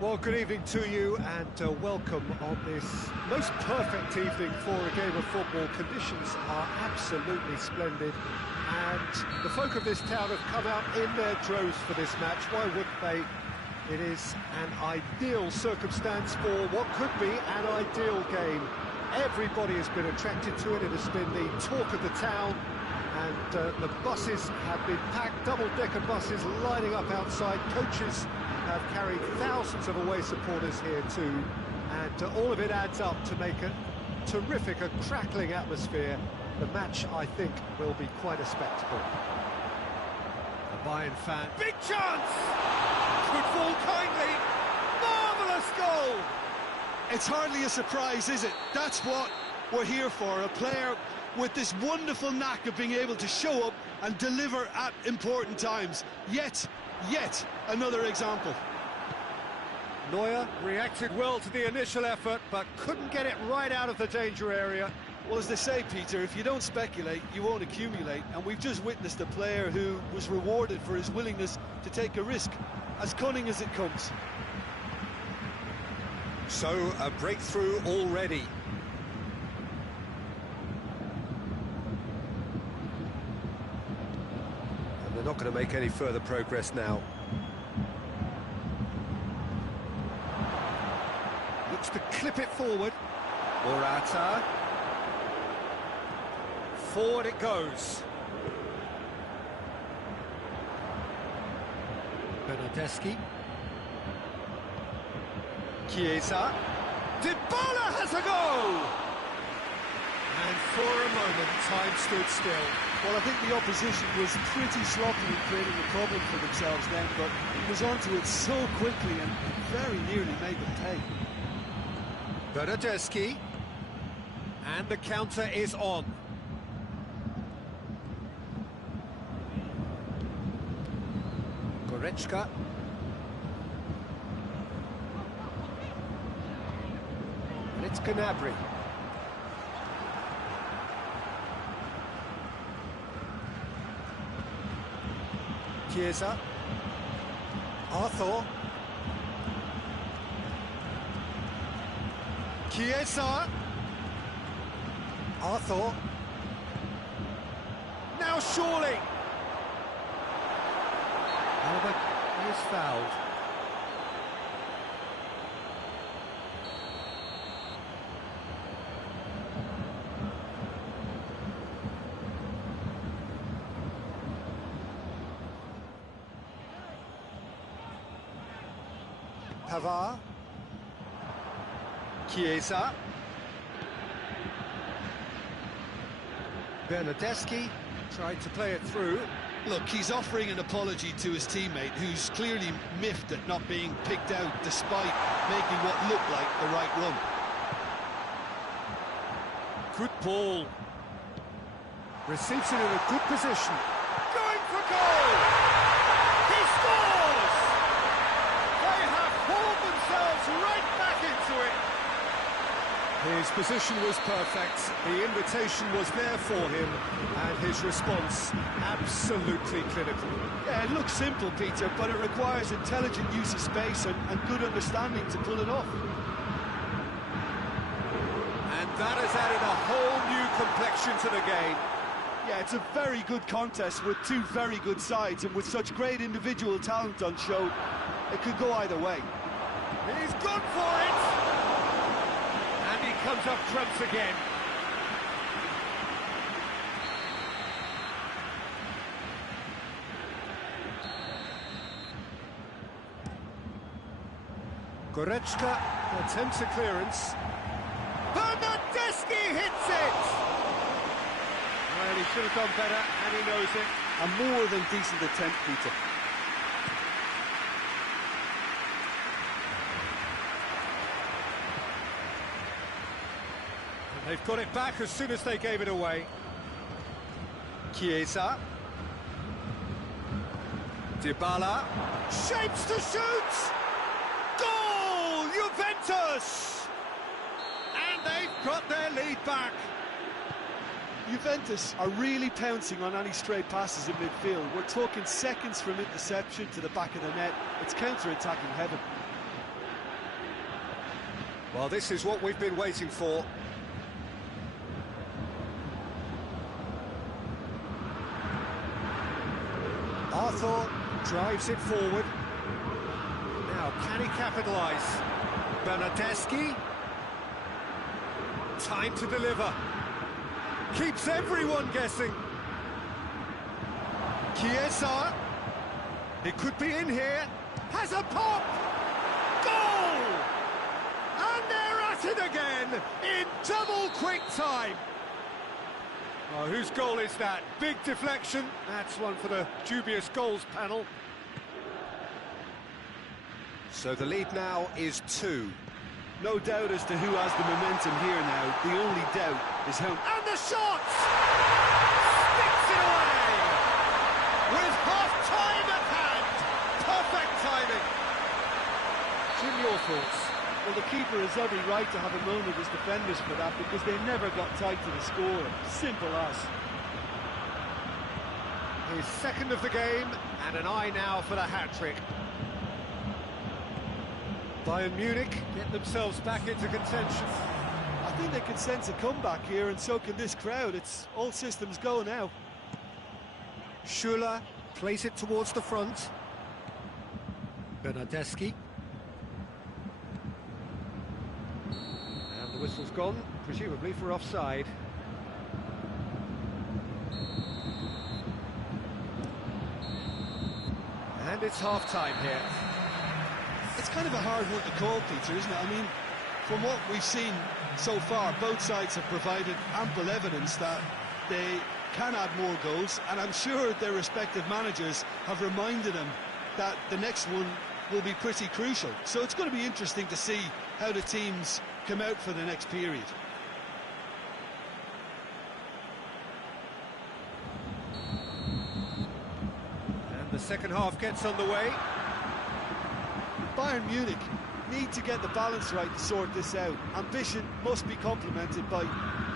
Well, good evening to you and welcome on this most perfect evening for a game of football. Conditions are absolutely splendid and the folk of this town have come out in their droves for this match. Why wouldn't they? It is an ideal circumstance for what could be an ideal game. Everybody has been attracted to it. It has been the talk of the town and the buses have been packed, double-decker buses lining up outside. Coaches have carried thousands of away supporters here too, and all of it adds up to make a terrific, a crackling atmosphere. The match, I think, will be quite a spectacle. A Bayern fan. Big chance! Could fall kindly. Marvellous goal! It's hardly a surprise, is it? That's what we're here for, a player with this wonderful knack of being able to show up and deliver at important times. Yet another example. Neuer reacted well to the initial effort, but couldn't get it right out of the danger area. Well, as they say, Peter, if you don't speculate, you won't accumulate. And we've just witnessed a player who was rewarded for his willingness to take a risk, as cunning as it comes. So, a breakthrough already. And they're not going to make any further progress now. Looks to clip it forward. Morata. Forward it goes. Bernardeschi. Chiesa. Dybala has a go! And for a moment, time stood still. Well, I think the opposition was pretty sloppy in creating a problem for themselves then, but he was onto it so quickly and very nearly made them pay. Bernardeschi. And the counter is on. Goretzka. And it's Gnabry. Chiesa. Arthur. Chiesa. Arthur. Now surely. Albert is fouled. Pavard. Chiesa. Bernardeschi tried to play it through. Look, he's offering an apology to his teammate, who's clearly miffed at not being picked out despite making what looked like the right run. Good ball. Receives it in a good position. Going for goal! He scores! They have pulled themselves right back into it. His position was perfect, the invitation was there for him, and his response absolutely clinical. Yeah, it looks simple, Peter, but it requires intelligent use of space and good understanding to pull it off. And that has added a whole new complexion to the game. Yeah, it's a very good contest with two very good sides, and with such great individual talent on show, it could go either way. He's gone for it! And he comes up trumps again. Goretzka attempts a clearance. Bernardeschi hits it! Well, he should have done better, and he knows it. A more than decent attempt, Peter. And they've got it back as soon as they gave it away. Chiesa. Dybala. Shapes to shoot! Goal! Juventus! And they've got their lead back. Juventus are really pouncing on any stray passes in midfield. We're talking seconds from interception to the back of the net. It's counter-attacking heaven. Well, this is what we've been waiting for. Arthur drives it forward. Now, can he capitalise? Bernardeschi. Time to deliver. Keeps everyone guessing. Chiesa. It could be in here. Has a pop! Goal! And they're at it again in double quick time. Oh, whose goal is that? Big deflection. That's one for the dubious goals panel. So the lead now is 2. No doubt as to who has the momentum here now. The only doubt is how... And the shot! Sticks it away! With half-time at hand! Perfect timing! Jim, your thoughts? Well, the keeper has every right to have a moan at his defenders for that because they never got tight to the score. Simple as. His second of the game, and an eye now for the hat-trick. Bayern Munich get themselves back into contention. I think they can sense a comeback here, and so can this crowd. It's all systems go now. Schuller plays it towards the front. Bernardeschi. And the whistle's gone, presumably for offside. And it's half-time here. It's kind of a hard one to call, Peter, isn't it? I mean, from what we've seen so far, both sides have provided ample evidence that they can add more goals, and I'm sure their respective managers have reminded them that the next one will be pretty crucial. So it's going to be interesting to see how the teams come out for the next period. And the second half gets underway. Bayern Munich need to get the balance right to sort this out. Ambition must be complemented by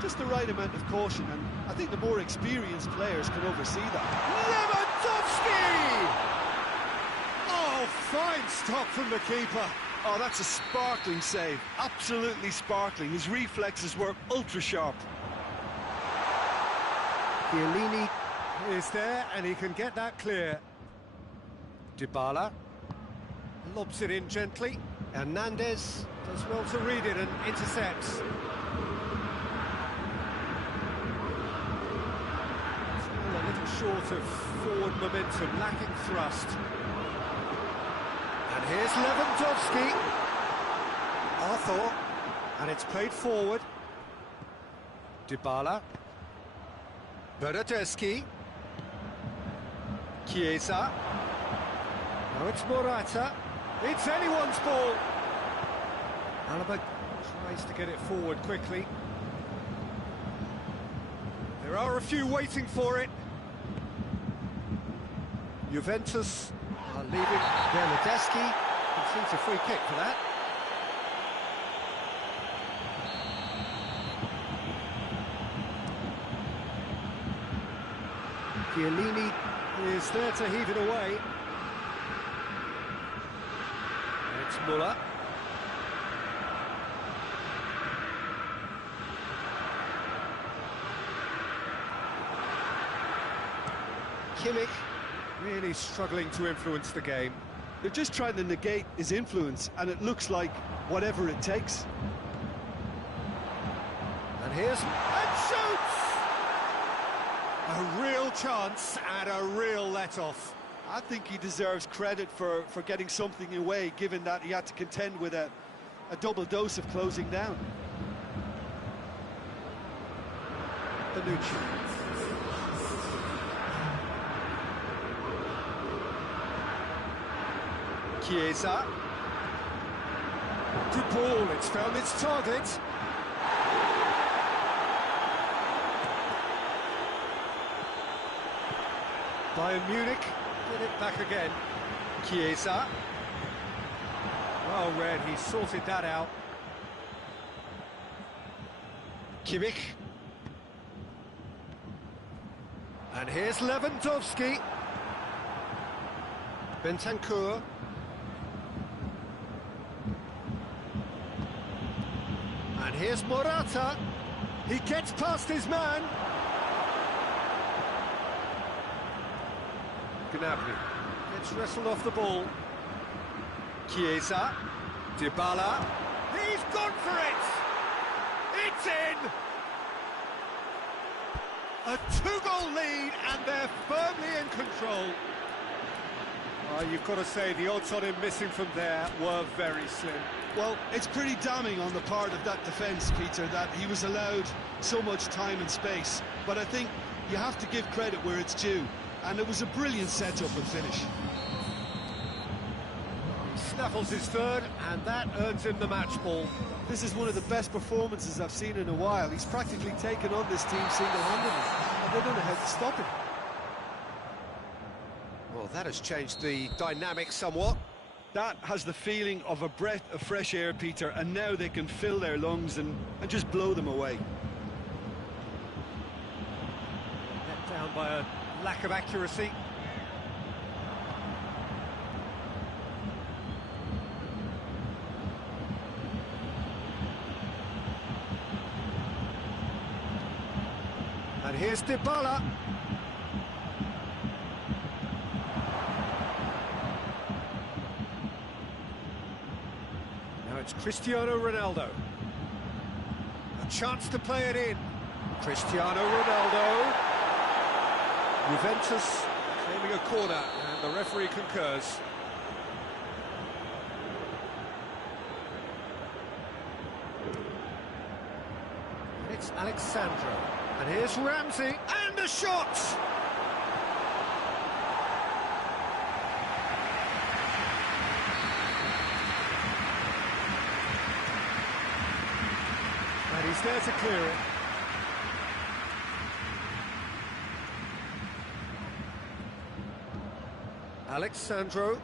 just the right amount of caution, and I think the more experienced players can oversee that. Lewandowski! Oh, fine stop from the keeper. Oh, that's a sparkling save. Absolutely sparkling. His reflexes were ultra-sharp. Chiellini is there, and he can get that clear. Dybala lobs it in gently. Hernandez does well to read it and intercepts. Still a little short of forward momentum, lacking thrust. And here's Lewandowski. Arthur, and it's played forward. Dybala. Bernardeschi. Chiesa. Now it's Morata. It's anyone's ball. Alaba tries to get it forward quickly. There are a few waiting for it. Juventus are leaving. Bernardeschi concedes a free kick for that. Chiellini is there to heave it away. It's Müller. Kimmich really struggling to influence the game. They're just trying to negate his influence, and it looks like whatever it takes. And here's... and shoots! A real chance and a real let-off. I think he deserves credit for getting something away, given that he had to contend with a double dose of closing down. Bonucci. Chiesa. Good ball, it's found its target. Bayern Munich get it back again. Chiesa. Well read, he sorted that out. Kimmich. And here's Lewandowski. Bentancur. And here's Morata. He gets past his man. Gnabry gets wrestled off the ball. Chiesa. Dybala. He's gone for it! It's in! A 2-goal lead, and they're firmly in control. You've got to say, the odds on him missing from there were very slim. Well, it's pretty damning on the part of that defence, Peter, that he was allowed so much time and space. But I think you have to give credit where it's due, and it was a brilliant setup and finish. He snaffles his third, and that earns him the match ball. This is one of the best performances I've seen in a while. He's practically taken on this team single-handedly, and they don't know how to stop him. Well, that has changed the dynamic somewhat. That has the feeling of a breath of fresh air, Peter, and now they can fill their lungs and just blow them away. Let down by a lack of accuracy. And here's Dybala. Now it's Cristiano Ronaldo. A chance to play it in. Cristiano Ronaldo. Juventus claiming a corner, and the referee concurs. And it's Alexandro. And here's Ramsey, and a shot! And he's there to clear it. Alexandro.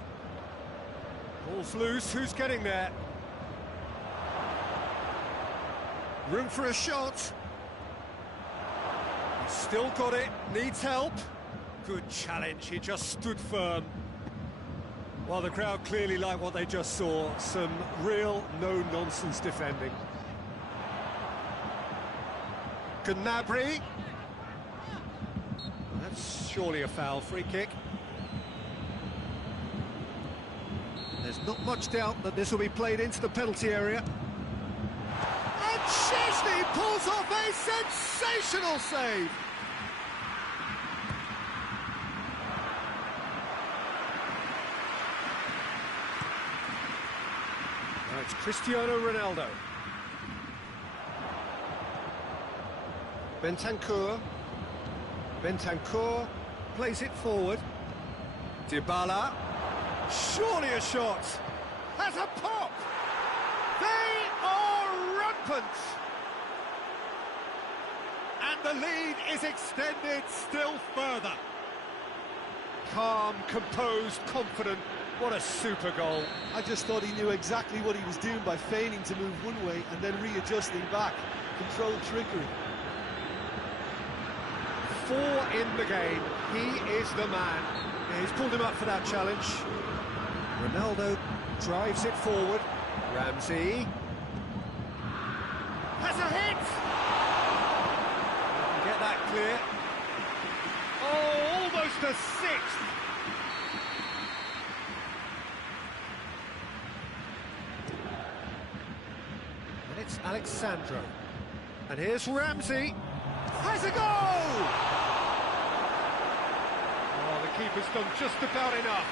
Ball's loose, who's getting there? Room for a shot. Still got it, needs help. Good challenge, he just stood firm. Well, the crowd clearly like what they just saw. Some real no-nonsense defending. Gnabry. That's surely a foul, free kick. There's not much doubt that this will be played into the penalty area. And Szczesny pulls off a sensational save! Now it's Cristiano Ronaldo. Bentancur plays it forward. Dybala. Surely a shot. Has a pop. They are rampant. And the lead is extended still further. Calm, composed, confident. What a super goal. I just thought he knew exactly what he was doing by feigning to move one way and then readjusting back. Controlled trickery. 4 in the game. He is the man. He's pulled him up for that challenge. Ronaldo drives it forward. Ramsey has a hit. Get that clear. Oh, almost a sixth. And it's Alexandro. And here's Ramsey. Has a goal! Oh, the keeper's done just about enough.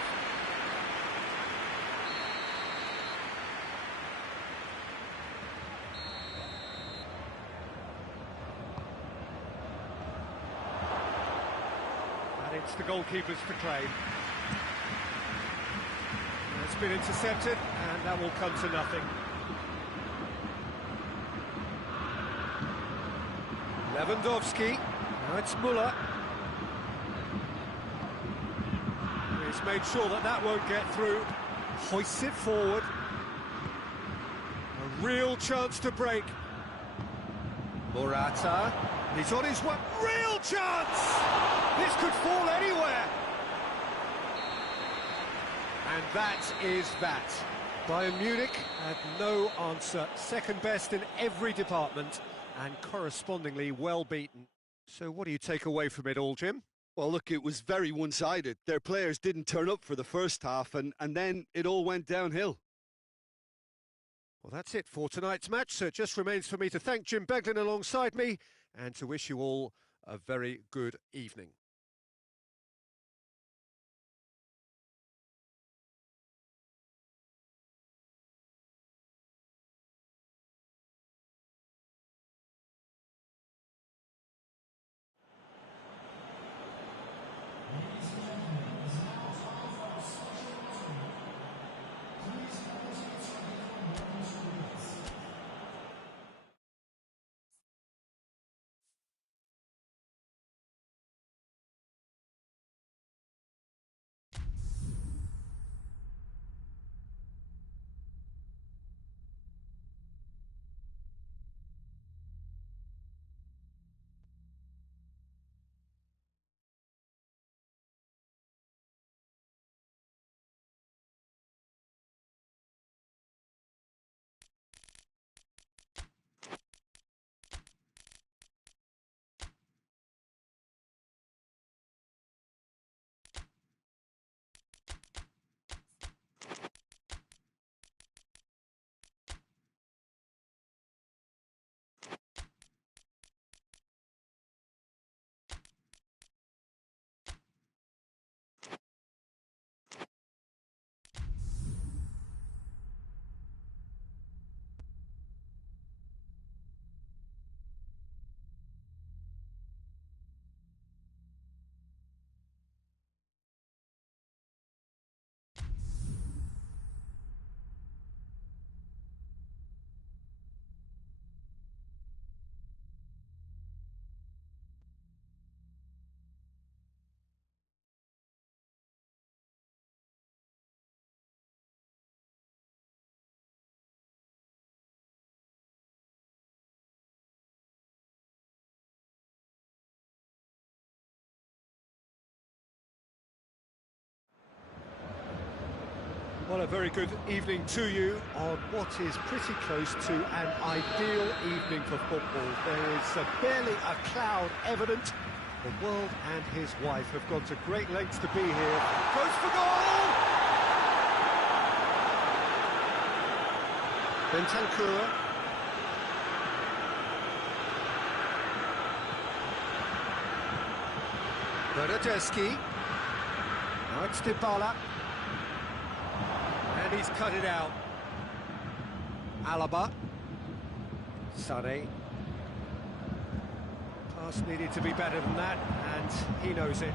And it's the goalkeeper's to claim. It's been intercepted, and that will come to nothing. Lewandowski, now it's Müller. He's made sure that that won't get through. Hoists it forward. A real chance to break. Morata, he's on his way. Real chance! This could fall anywhere. And that is that. Bayern Munich had no answer. Second best in every department and correspondingly well beaten. So what do you take away from it all, Jim? Well, look, it was very one-sided. Their players didn't turn up for the first half, and then it all went downhill. Well, that's it for tonight's match, so it just remains for me to thank Jim Beglin alongside me and to wish you all a very good evening. Well, a very good evening to you on what is pretty close to an ideal evening for football. There is barely a cloud evident. The world and his wife have gone to great lengths to be here. Goes for goal! Bentancur. Bernardeschi. Now it's Dybala. And he's cut it out. Alaba. Sané. Pass needed to be better than that, and he knows it.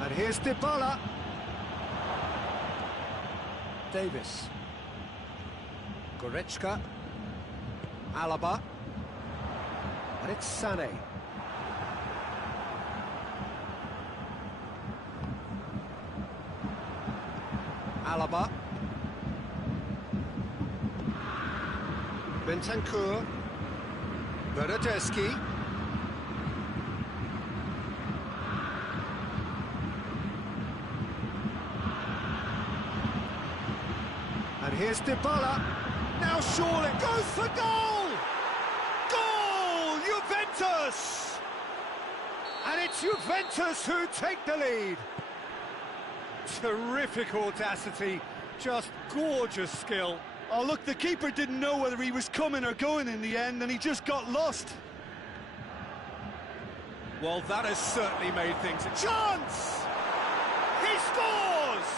And here's Dybala. Davis. Goretzka. Alaba. And it's Sané. Alaba. Bentancur. Bernardeschi. And here's Dybala. Now surely goes for goal! Goal! Juventus! And it's Juventus who take the lead. Terrific audacity, just gorgeous skill. Oh, look, the keeper didn't know whether he was coming or going in the end, and he just got lost. Well, that has certainly made things a chance! He scores!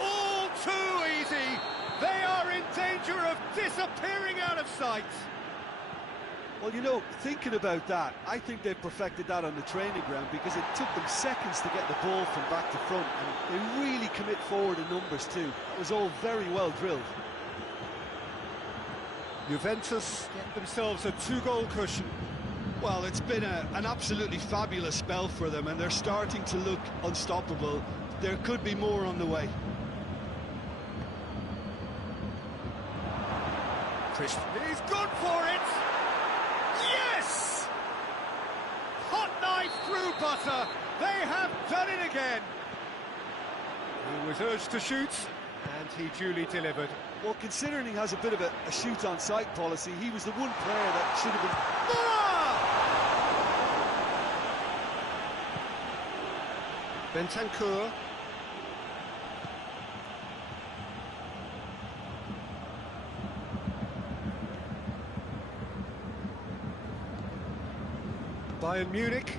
All too easy. They are in danger of disappearing out of sight. Well, you know, thinking about that, I think they perfected that on the training ground because it took them seconds to get the ball from back to front, and they really commit forward in numbers too. It was all very well drilled. Juventus get themselves a 2-goal cushion. Well, it's been an absolutely fabulous spell for them, and they're starting to look unstoppable. There could be more on the way. He's gone for it! Yes! Hot knife through butter. They have done it again. He was urged to shoot, and he duly delivered. Well, considering he has a bit of a shoot-on-sight policy, he was the one player that should have been... Bentancur. Bayern Munich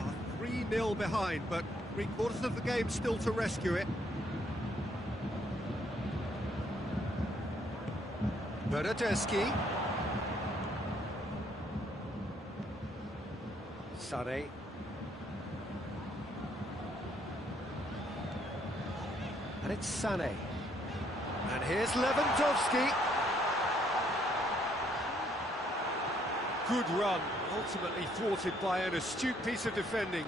are 3-0 behind, but 3/4 of the game still to rescue it. Bernardeschi. Sané. And it's Sané. And here's Lewandowski. Good run, ultimately thwarted by an astute piece of defending.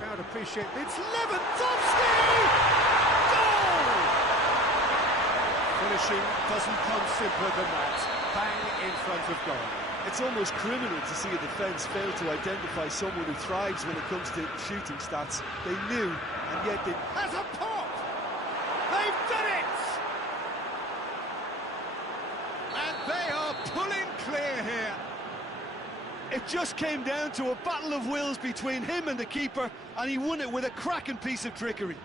Crowd appreciate it. It's Lewandowski! Goal! Finishing doesn't come simpler than that. Bang in front of goal. It's almost criminal to see a defence fail to identify someone who thrives when it comes to shooting stats. They knew, and yet they... Has a pop! They've done it! And they are pulling clear here. It just came down to a battle of wills between him and the keeper, and he won it with a cracking piece of trickery.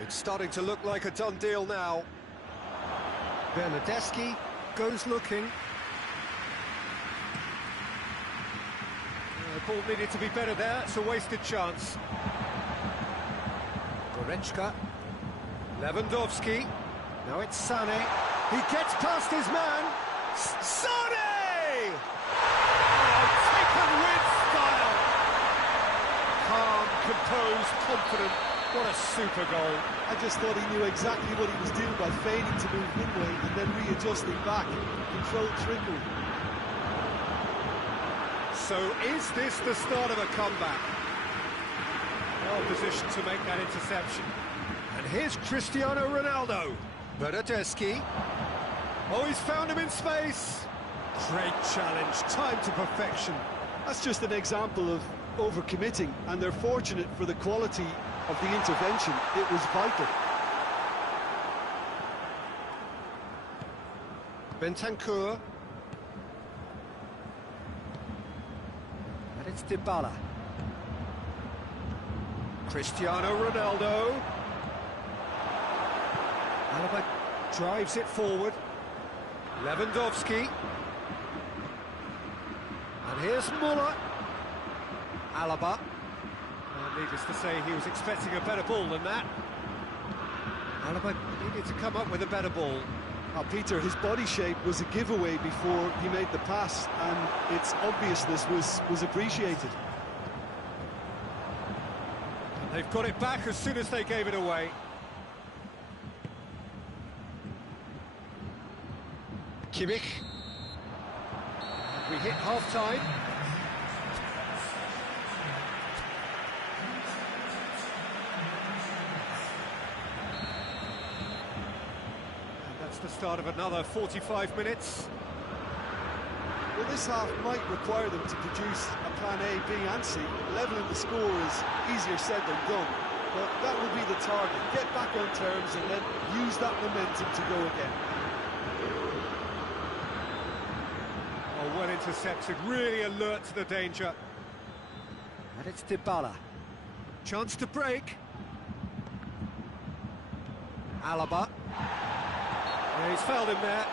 It's starting to look like a done deal now. Bernardeschi goes looking. The ball needed to be better there. It's a wasted chance. Goretzka. Lewandowski. Now it's Sané. He gets past his man. Sané! Oh, taken with style. Calm, composed, confident. What a super goal. I just thought he knew exactly what he was doing by feigning to move one way and then readjusting back. Controlled trickery. So is this the start of a comeback? Well positioned to make that interception. And here's Cristiano Ronaldo. Bernardeschi. Oh, he's found him in space. Great challenge, time to perfection. That's just an example of overcommitting, and they're fortunate for the quality of the intervention. It was vital. Bentancur. And it's Dybala. Cristiano Ronaldo. Alaba drives it forward. Lewandowski. And here's Muller. Alaba. Needless to say, he was expecting a better ball than that. Alaba needed to come up with a better ball. Now, Peter, his body shape was a giveaway before he made the pass, and its obviousness was appreciated. And they've got it back as soon as they gave it away. Kimmich. We hit half-time. The start of another 45 minutes. Well, this half might require them to produce a plan A, B and C. Levelling the score is easier said than done, but that will be the target. Get back on terms and then use that momentum to go again. Oh, well intercepted, really alert to the danger. And it's Dybala. Chance to break. Alaba. Yeah, he's fouled him there.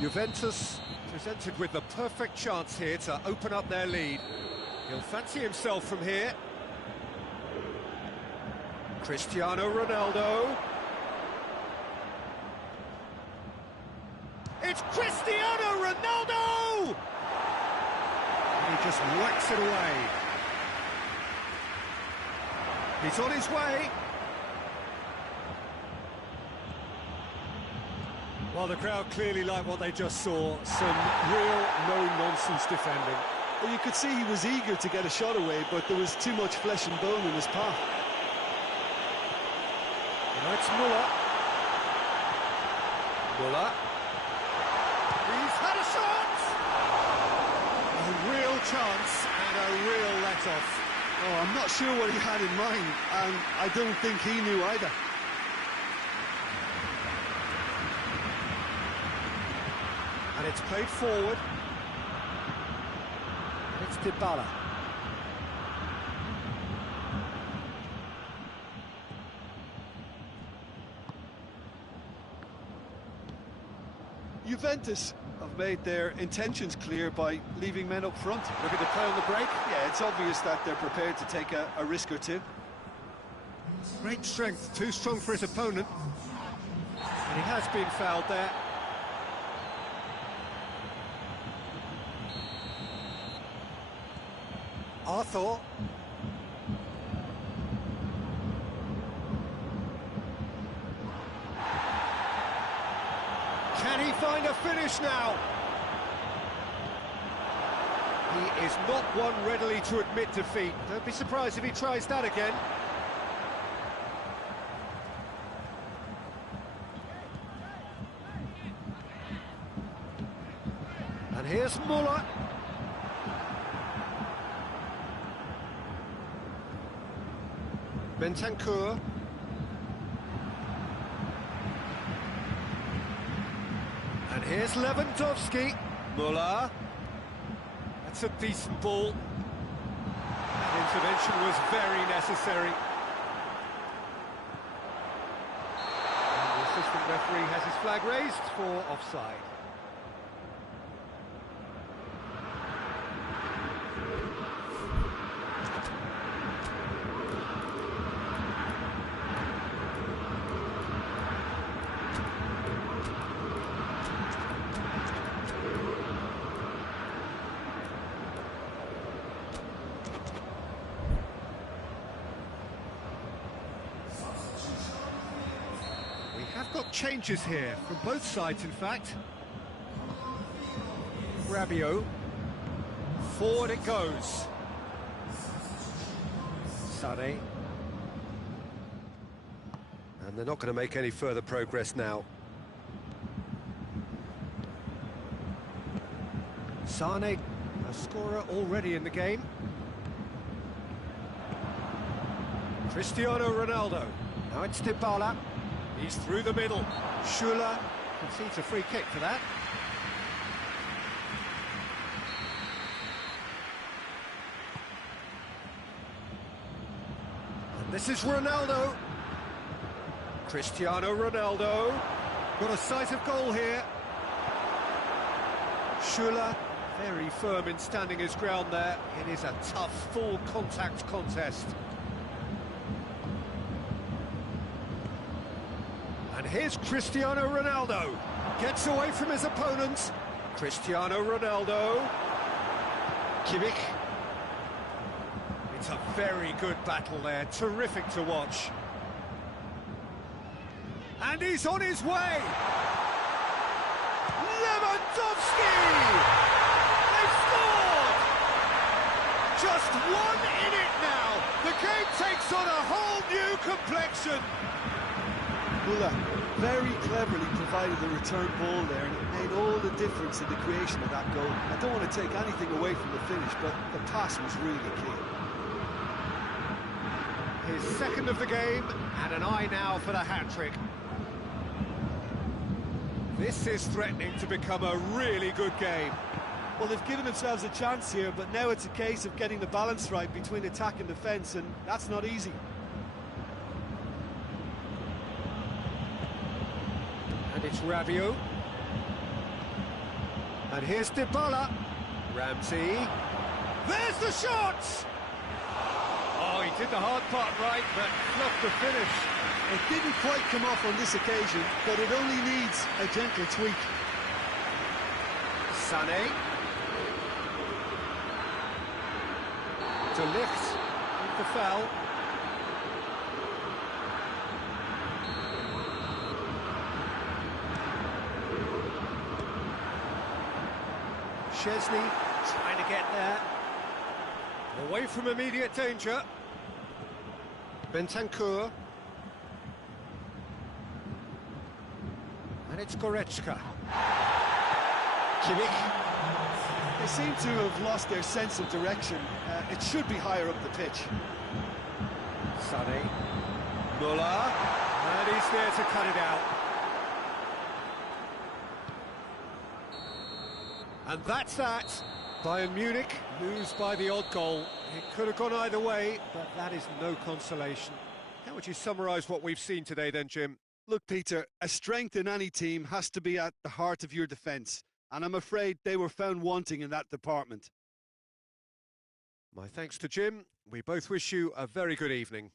Juventus presented with the perfect chance here to open up their lead. He'll fancy himself from here. Cristiano Ronaldo. It's Cristiano Ronaldo! And he just whacks it away. He's on his way. Well, the crowd clearly liked what they just saw. Some real no-nonsense defending. Well, you could see he was eager to get a shot away, but there was too much flesh and bone in his path. Now it's Muller. Muller. He's had a shot! Oh, real chance and a real let-off. Oh, I'm not sure what he had in mind, and I don't think he knew either. And it's played forward. And it's Dybala. Juventus have made their intentions clear by leaving men up front. Looking to play on the break. Yeah, it's obvious that they're prepared to take a risk or two. Great strength, too strong for his opponent. And he has been fouled there. Arthur. Can he find a finish now? He is not one readily to admit defeat. Don't be surprised if he tries that again. And here's Muller. Bentancur. And here's Lewandowski. Muller. That's a decent ball. That intervention was very necessary. And the assistant referee has his flag raised for offside. Got changes here from both sides, in fact. Rabiot. Forward it goes. Sane. And they're not going to make any further progress now. Sane, a scorer already in the game. Cristiano Ronaldo. Now it's Dybala. He's through the middle. Schuller concedes a free kick for that. And this is Ronaldo. Cristiano Ronaldo. Got a sight of goal here. Schuller, very firm in standing his ground there. It is a tough, full contact contest. And here's Cristiano Ronaldo. Gets away from his opponents. Cristiano Ronaldo. Kimmich. It's a very good battle there. Terrific to watch. And he's on his way. Lewandowski! They've scored! Just one in it now. The game takes on a whole new complexion. Muller very cleverly provided the return ball there, and it made all the difference in the creation of that goal. I don't want to take anything away from the finish, but the pass was really key. His second of the game, and an eye now for the hat-trick. This is threatening to become a really good game. Well, they've given themselves a chance here, but now it's a case of getting the balance right between attack and defence, and that's not easy. It's Rabiot. And here's Dybala. Ramsey. There's the shot! Oh, he did the hard part right, but fluffed the finish. It didn't quite come off on this occasion, but it only needs a gentle tweak. Sané. De Ligt with the foul. Szczesny trying to get there. Away from immediate danger. Bentancur. And it's Goretzka. Kimmich. They seem to have lost their sense of direction. It should be higher up the pitch. Sonny. Muller. And he's there to cut it out. And that's that. Bayern Munich lose by the odd goal. It could have gone either way, but that is no consolation. How would you summarise what we've seen today then, Jim? Look, Peter, a strength in any team has to be at the heart of your defence, and I'm afraid they were found wanting in that department. My thanks to Jim. We both wish you a very good evening.